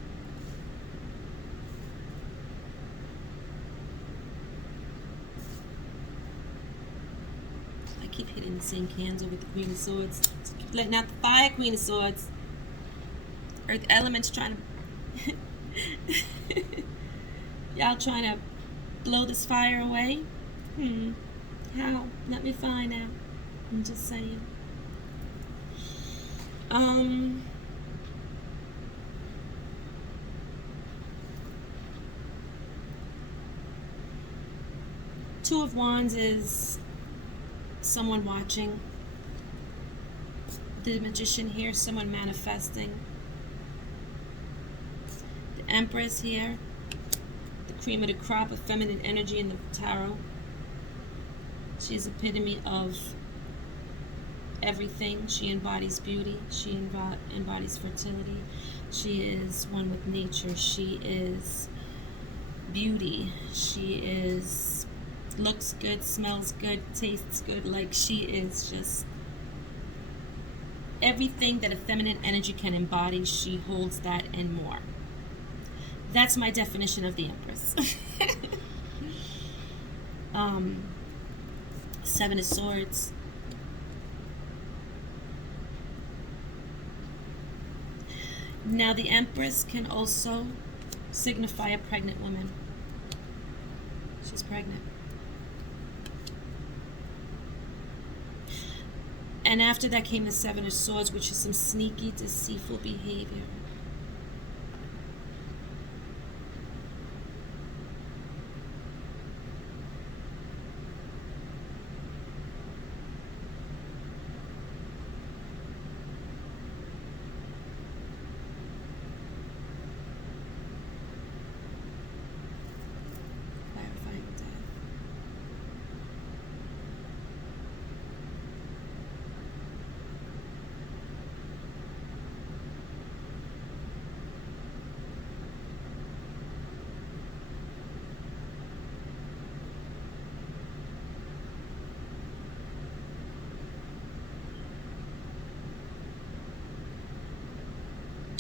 I keep hitting the same candle with the Queen of Swords. Just keep letting out the fire, Queen of Swords. Earth element's trying to... Y'all trying to blow this fire away? How? Let me find out. I'm just saying. Two of Wands is someone watching. The Magician here, someone manifesting. The Empress here, the cream of the crop of feminine energy in the tarot. She's epitome of everything. She embodies beauty. She embodies fertility. She is one with nature. She is beauty. She is looks good, smells good, tastes good. Like, she is just everything that a feminine energy can embody. She holds that and more. That's my definition of the Empress. Seven of Swords. Now the Empress can also signify a pregnant woman. She's pregnant. And after that came the Seven of Swords, which is some sneaky, deceitful behavior.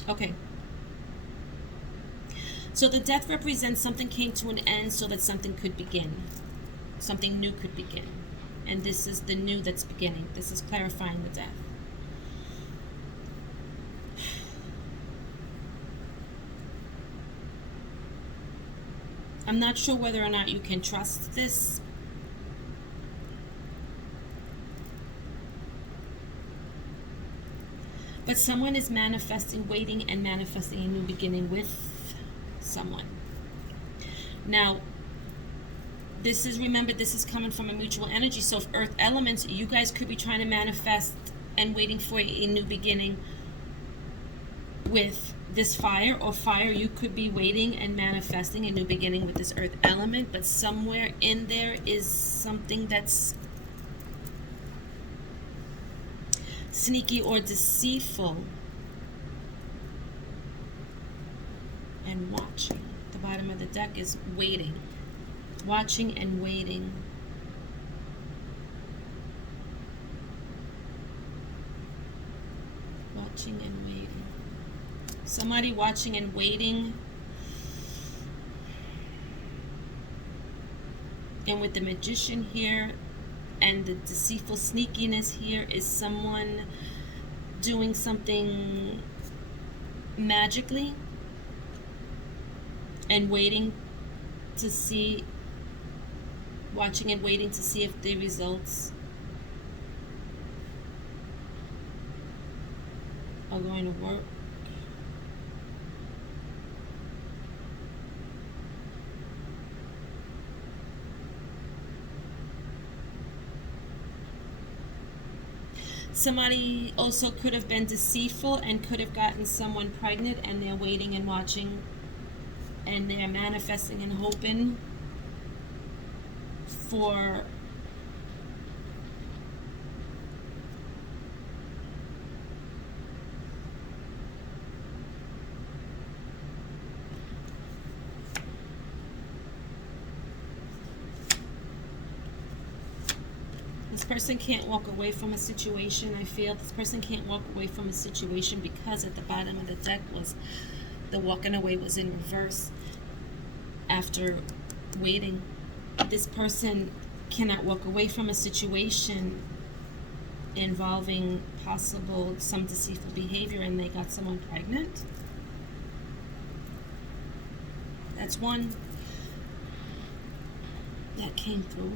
Okay. So the death represents something came to an end so that something could begin. Something new could begin. And this is the new that's beginning. This is clarifying the death. I'm not sure whether or not you can trust this. But someone is manifesting, waiting, and manifesting a new beginning with someone. Now, this is, remember, this is coming from a mutual energy. So if earth elements, you guys could be trying to manifest and waiting for a new beginning with this fire, or fire, you could be waiting and manifesting a new beginning with this earth element. But somewhere in there is something that's sneaky or deceitful, and watching. The bottom of the deck is waiting, watching and waiting. Watching and waiting. Somebody watching and waiting. And with the Magician here and the deceitful sneakiness here is someone doing something magically and waiting to see, watching and waiting to see if the results are going to work. Somebody also could have been deceitful and could have gotten someone pregnant, and they're waiting and watching, and they're manifesting and hoping for this person can't walk away from a situation. I feel this person can't walk away from a situation because at the bottom of the deck was the walking away was in reverse after waiting. This person cannot walk away from a situation involving possible some deceitful behavior, and they got someone pregnant. That's one that came through.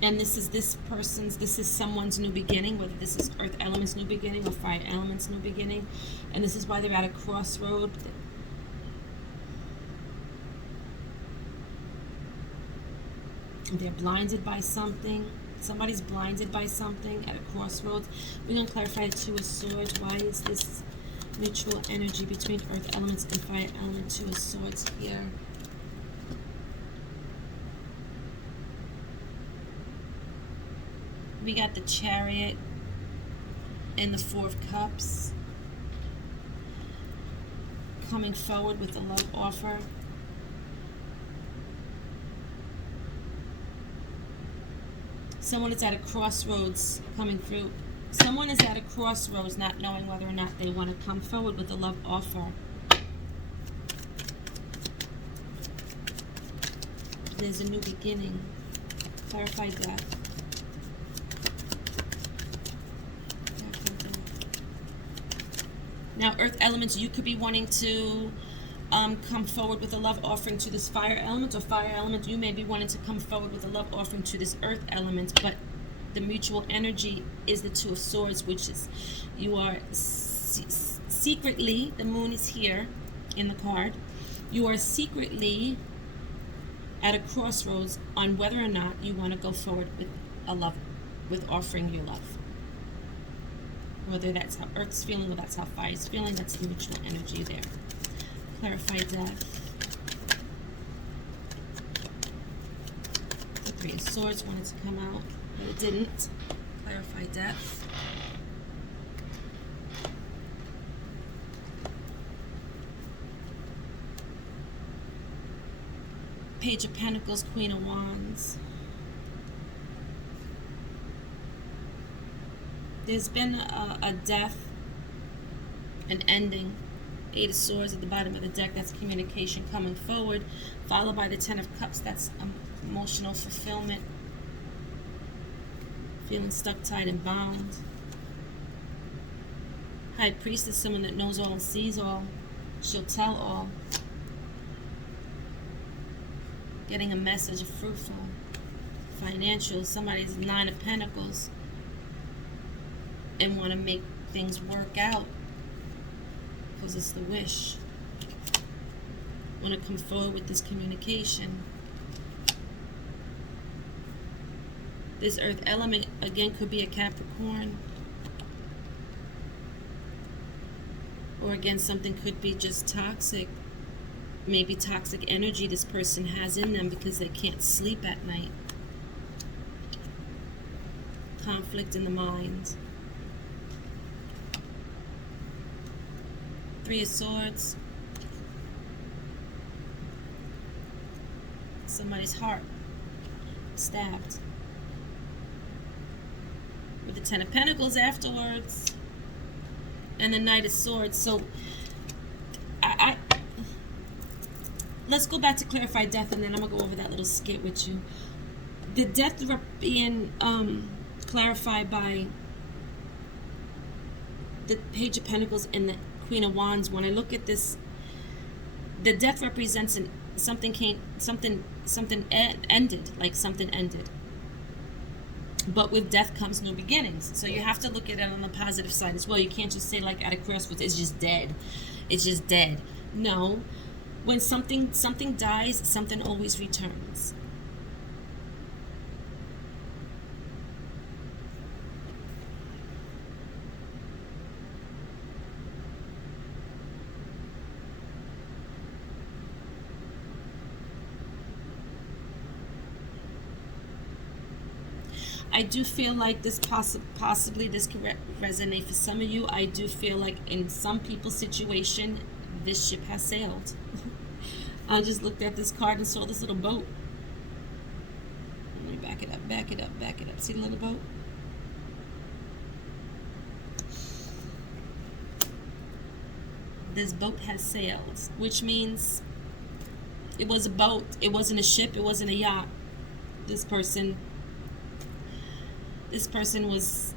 And this is someone's new beginning, whether this is earth element's new beginning or fire element's new beginning. And this is why they're at a crossroad. They're blinded by something. Somebody's blinded by something at a crossroads. We're going to clarify the Two of Swords. Why is this mutual energy between earth elements and fire element? Two of Swords here. We got the Chariot and the Four of Cups coming forward with a love offer. Someone is at a crossroads coming through. Someone is at a crossroads not knowing whether or not they want to come forward with a love offer. There's a new beginning. Clarify death. Now, earth elements, you could be wanting to come forward with a love offering to this fire element, or fire element, you may be wanting to come forward with a love offering to this earth element, but the mutual energy is the Two of Swords, which is you are secretly, the moon is here in the card, you are secretly at a crossroads on whether or not you want to go forward with a love, with offering your love. Whether that's how Earth's feeling or that's how Fire's feeling, that's the mutual energy there. Clarify death. The Three of Swords wanted to come out, but it didn't. Clarify death. Page of Pentacles, Queen of Wands. There's been a death, an ending. Eight of Swords at the bottom of the deck, that's communication coming forward, followed by the Ten of Cups, that's emotional fulfillment, feeling stuck, tied, and bound. High Priestess, someone that knows all and sees all. She'll tell all. Getting a message of fruitful. Financial, somebody's Nine of Pentacles and want to make things work out because it's the wish. Want to come forward with this communication. This earth element again could be a Capricorn, or again something could be just toxic, maybe toxic energy this person has in them because they can't sleep at night. Conflict in the mind. Three of Swords. Somebody's heart stabbed. With the Ten of Pentacles afterwards. And the Knight of Swords. So, let's go back to clarify death, and then I'm going to go over that little skit with you. The death being clarified by the Page of Pentacles and the Queen of Wands. When I look at this, the death represents something ended, like something ended. But with death comes new beginnings. So you have to look at it on the positive side as well. You can't just say like at a crossroads, it's just dead. It's just dead. No. When something dies, something always returns. I do feel like this possibly this could resonate for some of you. I do feel like in some people's situation, this ship has sailed. I just looked at this card and saw this little boat. Let me back it up, back it up, back it up. See the little boat? This boat has sailed, which means it was a boat. It wasn't a ship. It wasn't a yacht. This person was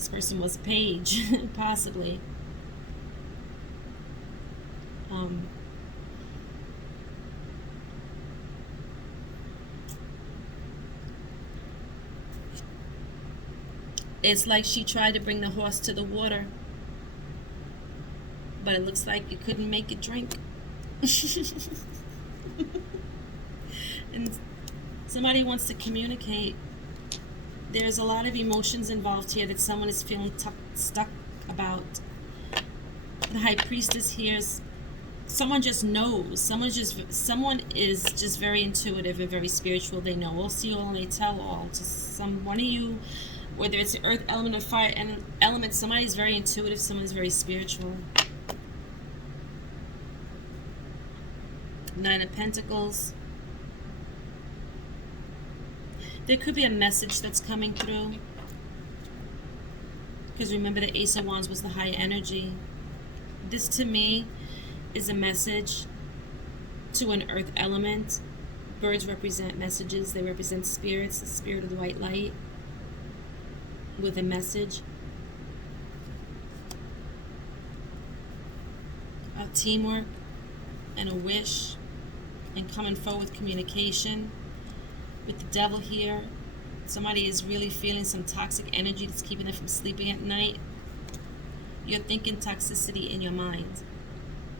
a page, possibly. It's like she tried to bring the horse to the water, but it looks like you couldn't make it drink. And somebody wants to communicate. There's a lot of emotions involved here that someone is feeling stuck about. The High Priestess here is someone just knows. Someone is just very intuitive and very spiritual. They know all, see all, and they tell all. Just one of you, whether it's the earth element or fire element, somebody's very intuitive, someone's very spiritual. Nine of Pentacles. There could be a message that's coming through. Because remember, the Ace of Wands was the high energy. This, to me, is a message to an earth element. Birds represent messages. They represent spirits, the spirit of the white light, with a message. A teamwork and a wish, and coming forward with communication. With the Devil here, somebody is really feeling some toxic energy that's keeping them from sleeping at night. You're thinking toxicity in your mind.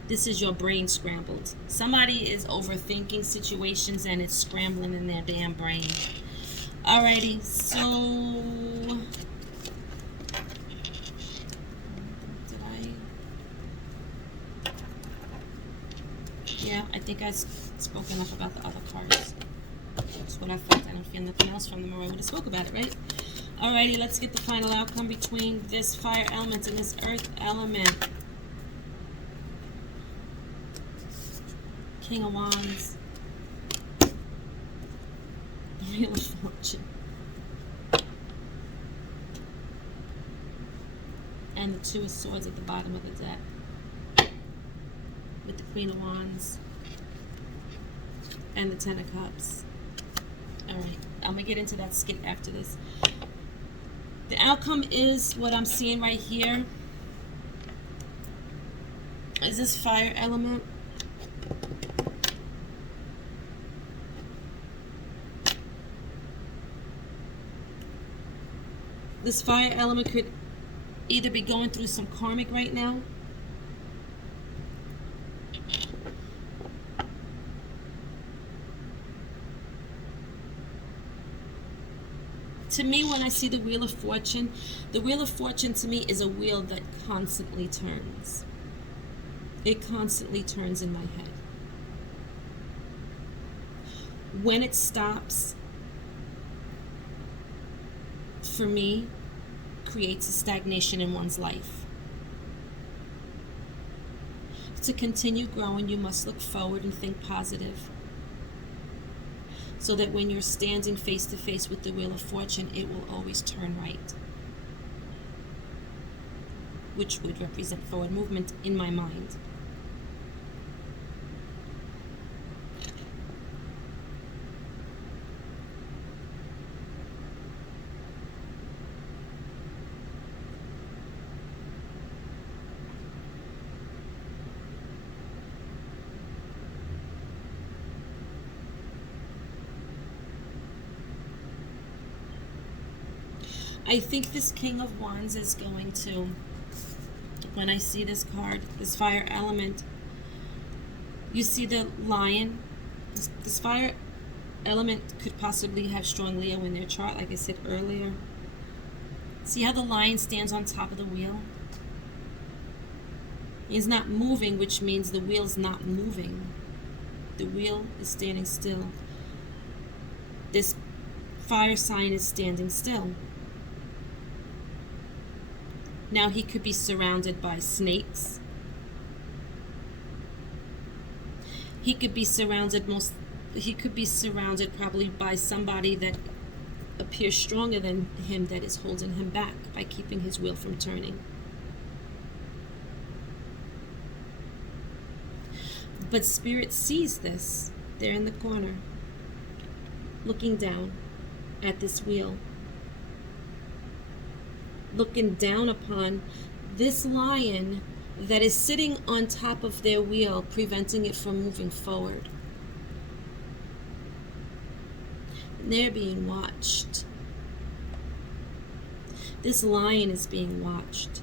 This is your brain scrambled. Somebody is overthinking situations and it's scrambling in their damn brain. Alrighty, so yeah, I think I spoke enough about the other cards. That's what I felt. I don't feel nothing else from them, or I would have spoke about it, right? Alrighty, let's get the final outcome between this fire element and this earth element. King of Wands. The Wheel of Fortune. And the Two of Swords at the bottom of the deck. With the Queen of Wands. And the Ten of Cups. Alright, I'm going to get into that skit after this. The outcome is what I'm seeing right here. Is this fire element. This fire element could either be going through some karmic right now. To me, when I see the Wheel of Fortune to me is a wheel that constantly turns. It constantly turns in my head. When it stops, for me, creates a stagnation in one's life. To continue growing, you must look forward and think positive. So that when you're standing face to face with the Wheel of Fortune, it will always turn right. Which would represent forward movement in my mind. I think this King of Wands is going to, when I see this card, this fire element, you see the lion. This fire element could possibly have strong Leo in their chart, like I said earlier. See how the lion stands on top of the wheel? He's not moving, which means the wheel's not moving. The wheel is standing still. This fire sign is standing still. Now he could be surrounded by snakes. He could be surrounded probably by somebody that appears stronger than him, that is holding him back by keeping his wheel from turning. But Spirit sees this. They're in the corner, looking down at this wheel, looking down upon this lion that is sitting on top of their wheel, preventing it from moving forward. And they're being watched. This lion is being watched.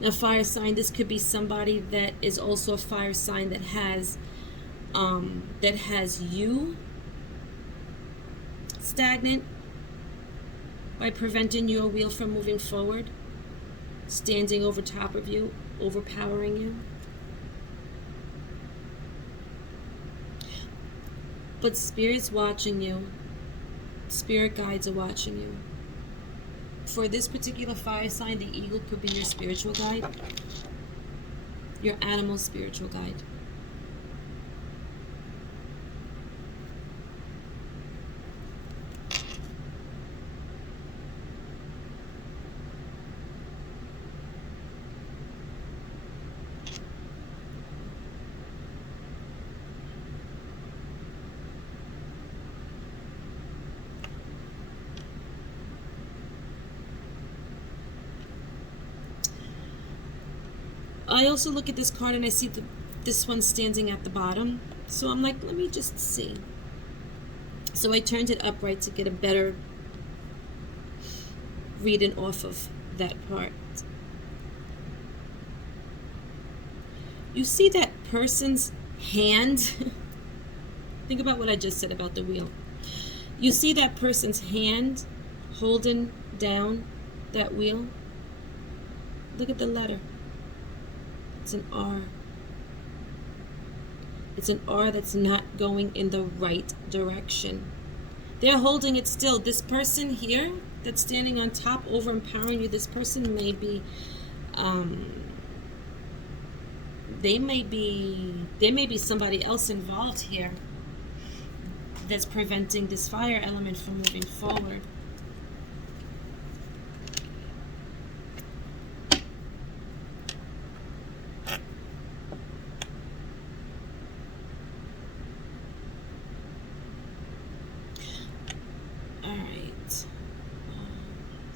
Now, fire sign, this could be somebody that is also a fire sign that has you stagnant by preventing your wheel from moving forward, standing over top of you, overpowering you. But Spirit's watching you. Spirit guides are watching you. For this particular fire sign, the eagle could be your spiritual guide, your animal spiritual guide. I also look at this card and I see this one standing at the bottom. So I'm like, let me just see. So I turned it upright to get a better reading off of that part. You see that person's hand? Think about what I just said about the wheel. You see that person's hand holding down that wheel? Look at the letter. It's an R. It's an R that's not going in the right direction. They're holding it still. This person here that's standing on top, over empowering you, this person may be, there may be somebody else involved here that's preventing this fire element from moving forward.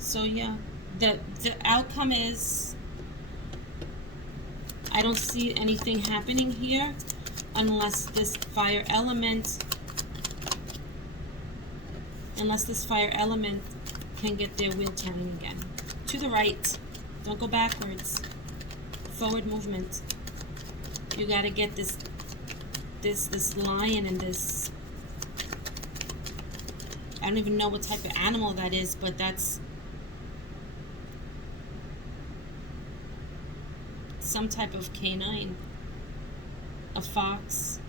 So yeah, the outcome is, I don't see anything happening here unless this fire element can get their wheel turning again. To the right. Don't go backwards. Forward movement. You got to get this lion and this, I don't even know what type of animal that is, but that's some type of canine, a fox,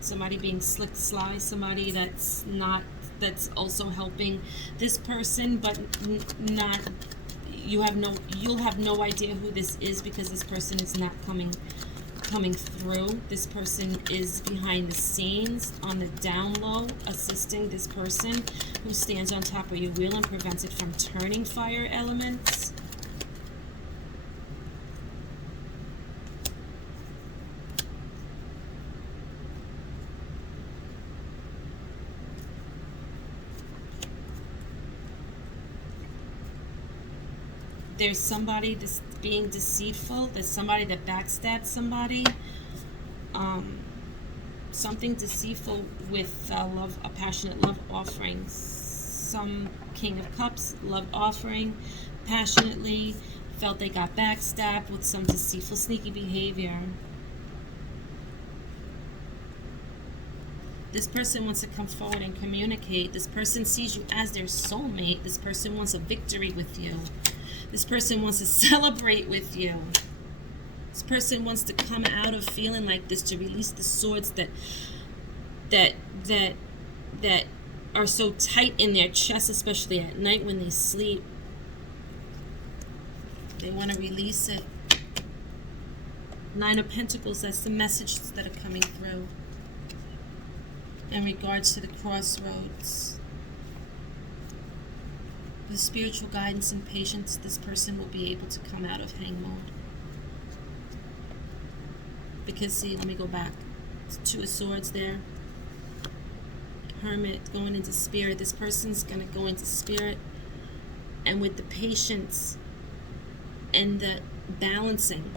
somebody being slick, sly, somebody that's also helping this person, but not, you'll have no idea who this is because this person is not coming through. This person is behind the scenes on the down low, assisting this person who stands on top of your wheel and prevents it from turning fire elements. There's somebody that's being deceitful. There's somebody that backstabs somebody. Something deceitful with a passionate love offering. Some King of Cups, love offering passionately, felt they got backstabbed with some deceitful, sneaky behavior. This person wants to come forward and communicate. This person sees you as their soulmate. This person wants a victory with you. This person wants to celebrate with you. This person wants to come out of feeling like this, to release the swords that are so tight in their chest, especially at night when they sleep. They want to release it. Nine of Pentacles, that's the messages that are coming through in regards to the crossroads. With spiritual guidance and patience, this person will be able to come out of hang mode. Because, see, let me go back. Two of Swords there. Hermit going into spirit. This person's going to go into spirit. And with the patience and the balancing,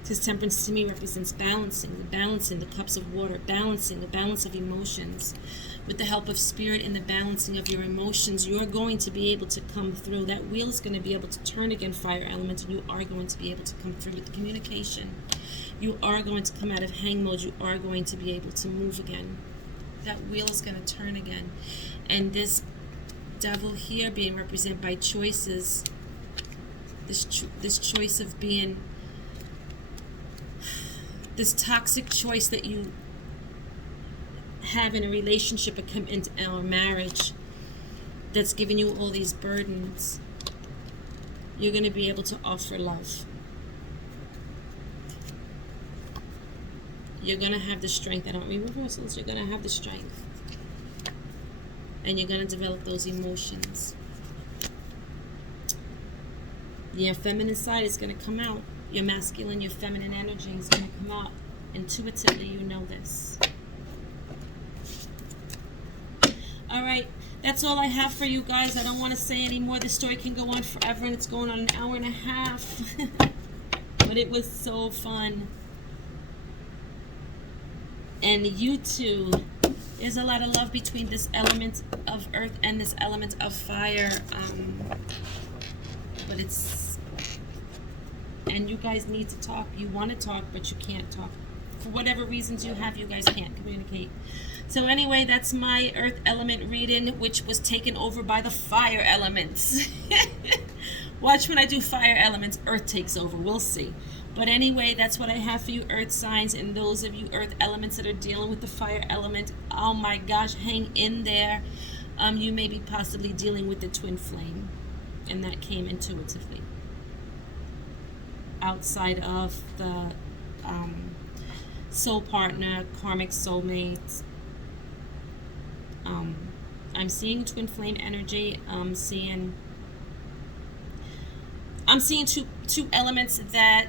because Temperance to me represents balancing, the cups of water, balancing, the balance of emotions. With the help of spirit and the balancing of your emotions, you're going to be able to come through. That wheel is going to be able to turn again, fire element, and you are going to be able to come through with the communication. You are going to come out of hang mode. You are going to be able to move again. That wheel is going to turn again. And this devil here being represented by choices, this choice of being, this toxic choice that you have in a relationship, a commitment, or marriage that's giving you all these burdens, you're going to be able to offer love. You're going to have the strength. I don't mean reversals. You're going to have the strength. And you're going to develop those emotions. Your feminine side is going to come out. Your masculine, your feminine energy is going to come out. Intuitively, you know this. All right. That's all I have for you guys. I don't want to say any more. This story can go on forever, and it's going on an hour and a half. But it was so fun. And you two, there's a lot of love between this element of earth and this element of fire. But it's, and you guys need to talk. You want to talk, but you can't talk. For whatever reasons you have, you guys can't communicate. So anyway, that's my earth element reading, which was taken over by the fire elements. Watch when I do fire elements, earth takes over. We'll see. But anyway, that's what I have for you, earth signs, and those of you earth elements that are dealing with the fire element. Oh my gosh, hang in there. You may be possibly dealing with the twin flame, and that came intuitively. Outside of the soul partner, karmic soulmate. I'm seeing twin flame energy. I'm seeing two elements that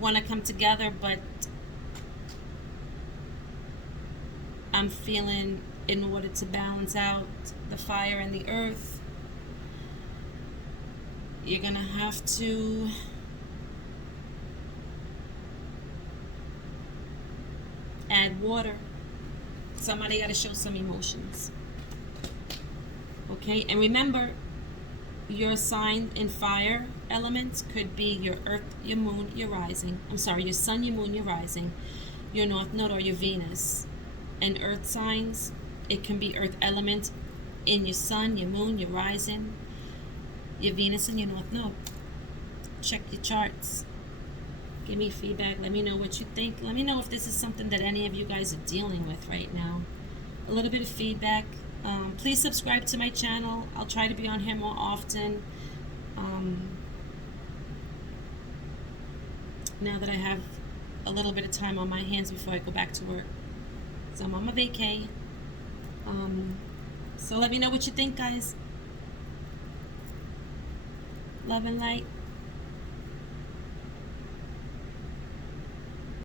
want to come together, but I'm feeling, in order to balance out the fire and the earth, you're gonna have to add water. Somebody got to show some emotions. Okay, and remember, your sign in fire elements could be your earth, your moon, your rising. I'm sorry, your sun, your moon, your rising, your north node, or your Venus. And earth signs, it can be earth element in your sun, your moon, your rising, your Venus, and your north node. Check your charts. Give me feedback. Let me know what you think. Let me know if this is something that any of you guys are dealing with right now. A little bit of feedback. Please subscribe to my channel. I'll try to be on here more often. Now that I have a little bit of time on my hands before I go back to work. So I'm on my vacay. So let me know what you think, guys. Love and light.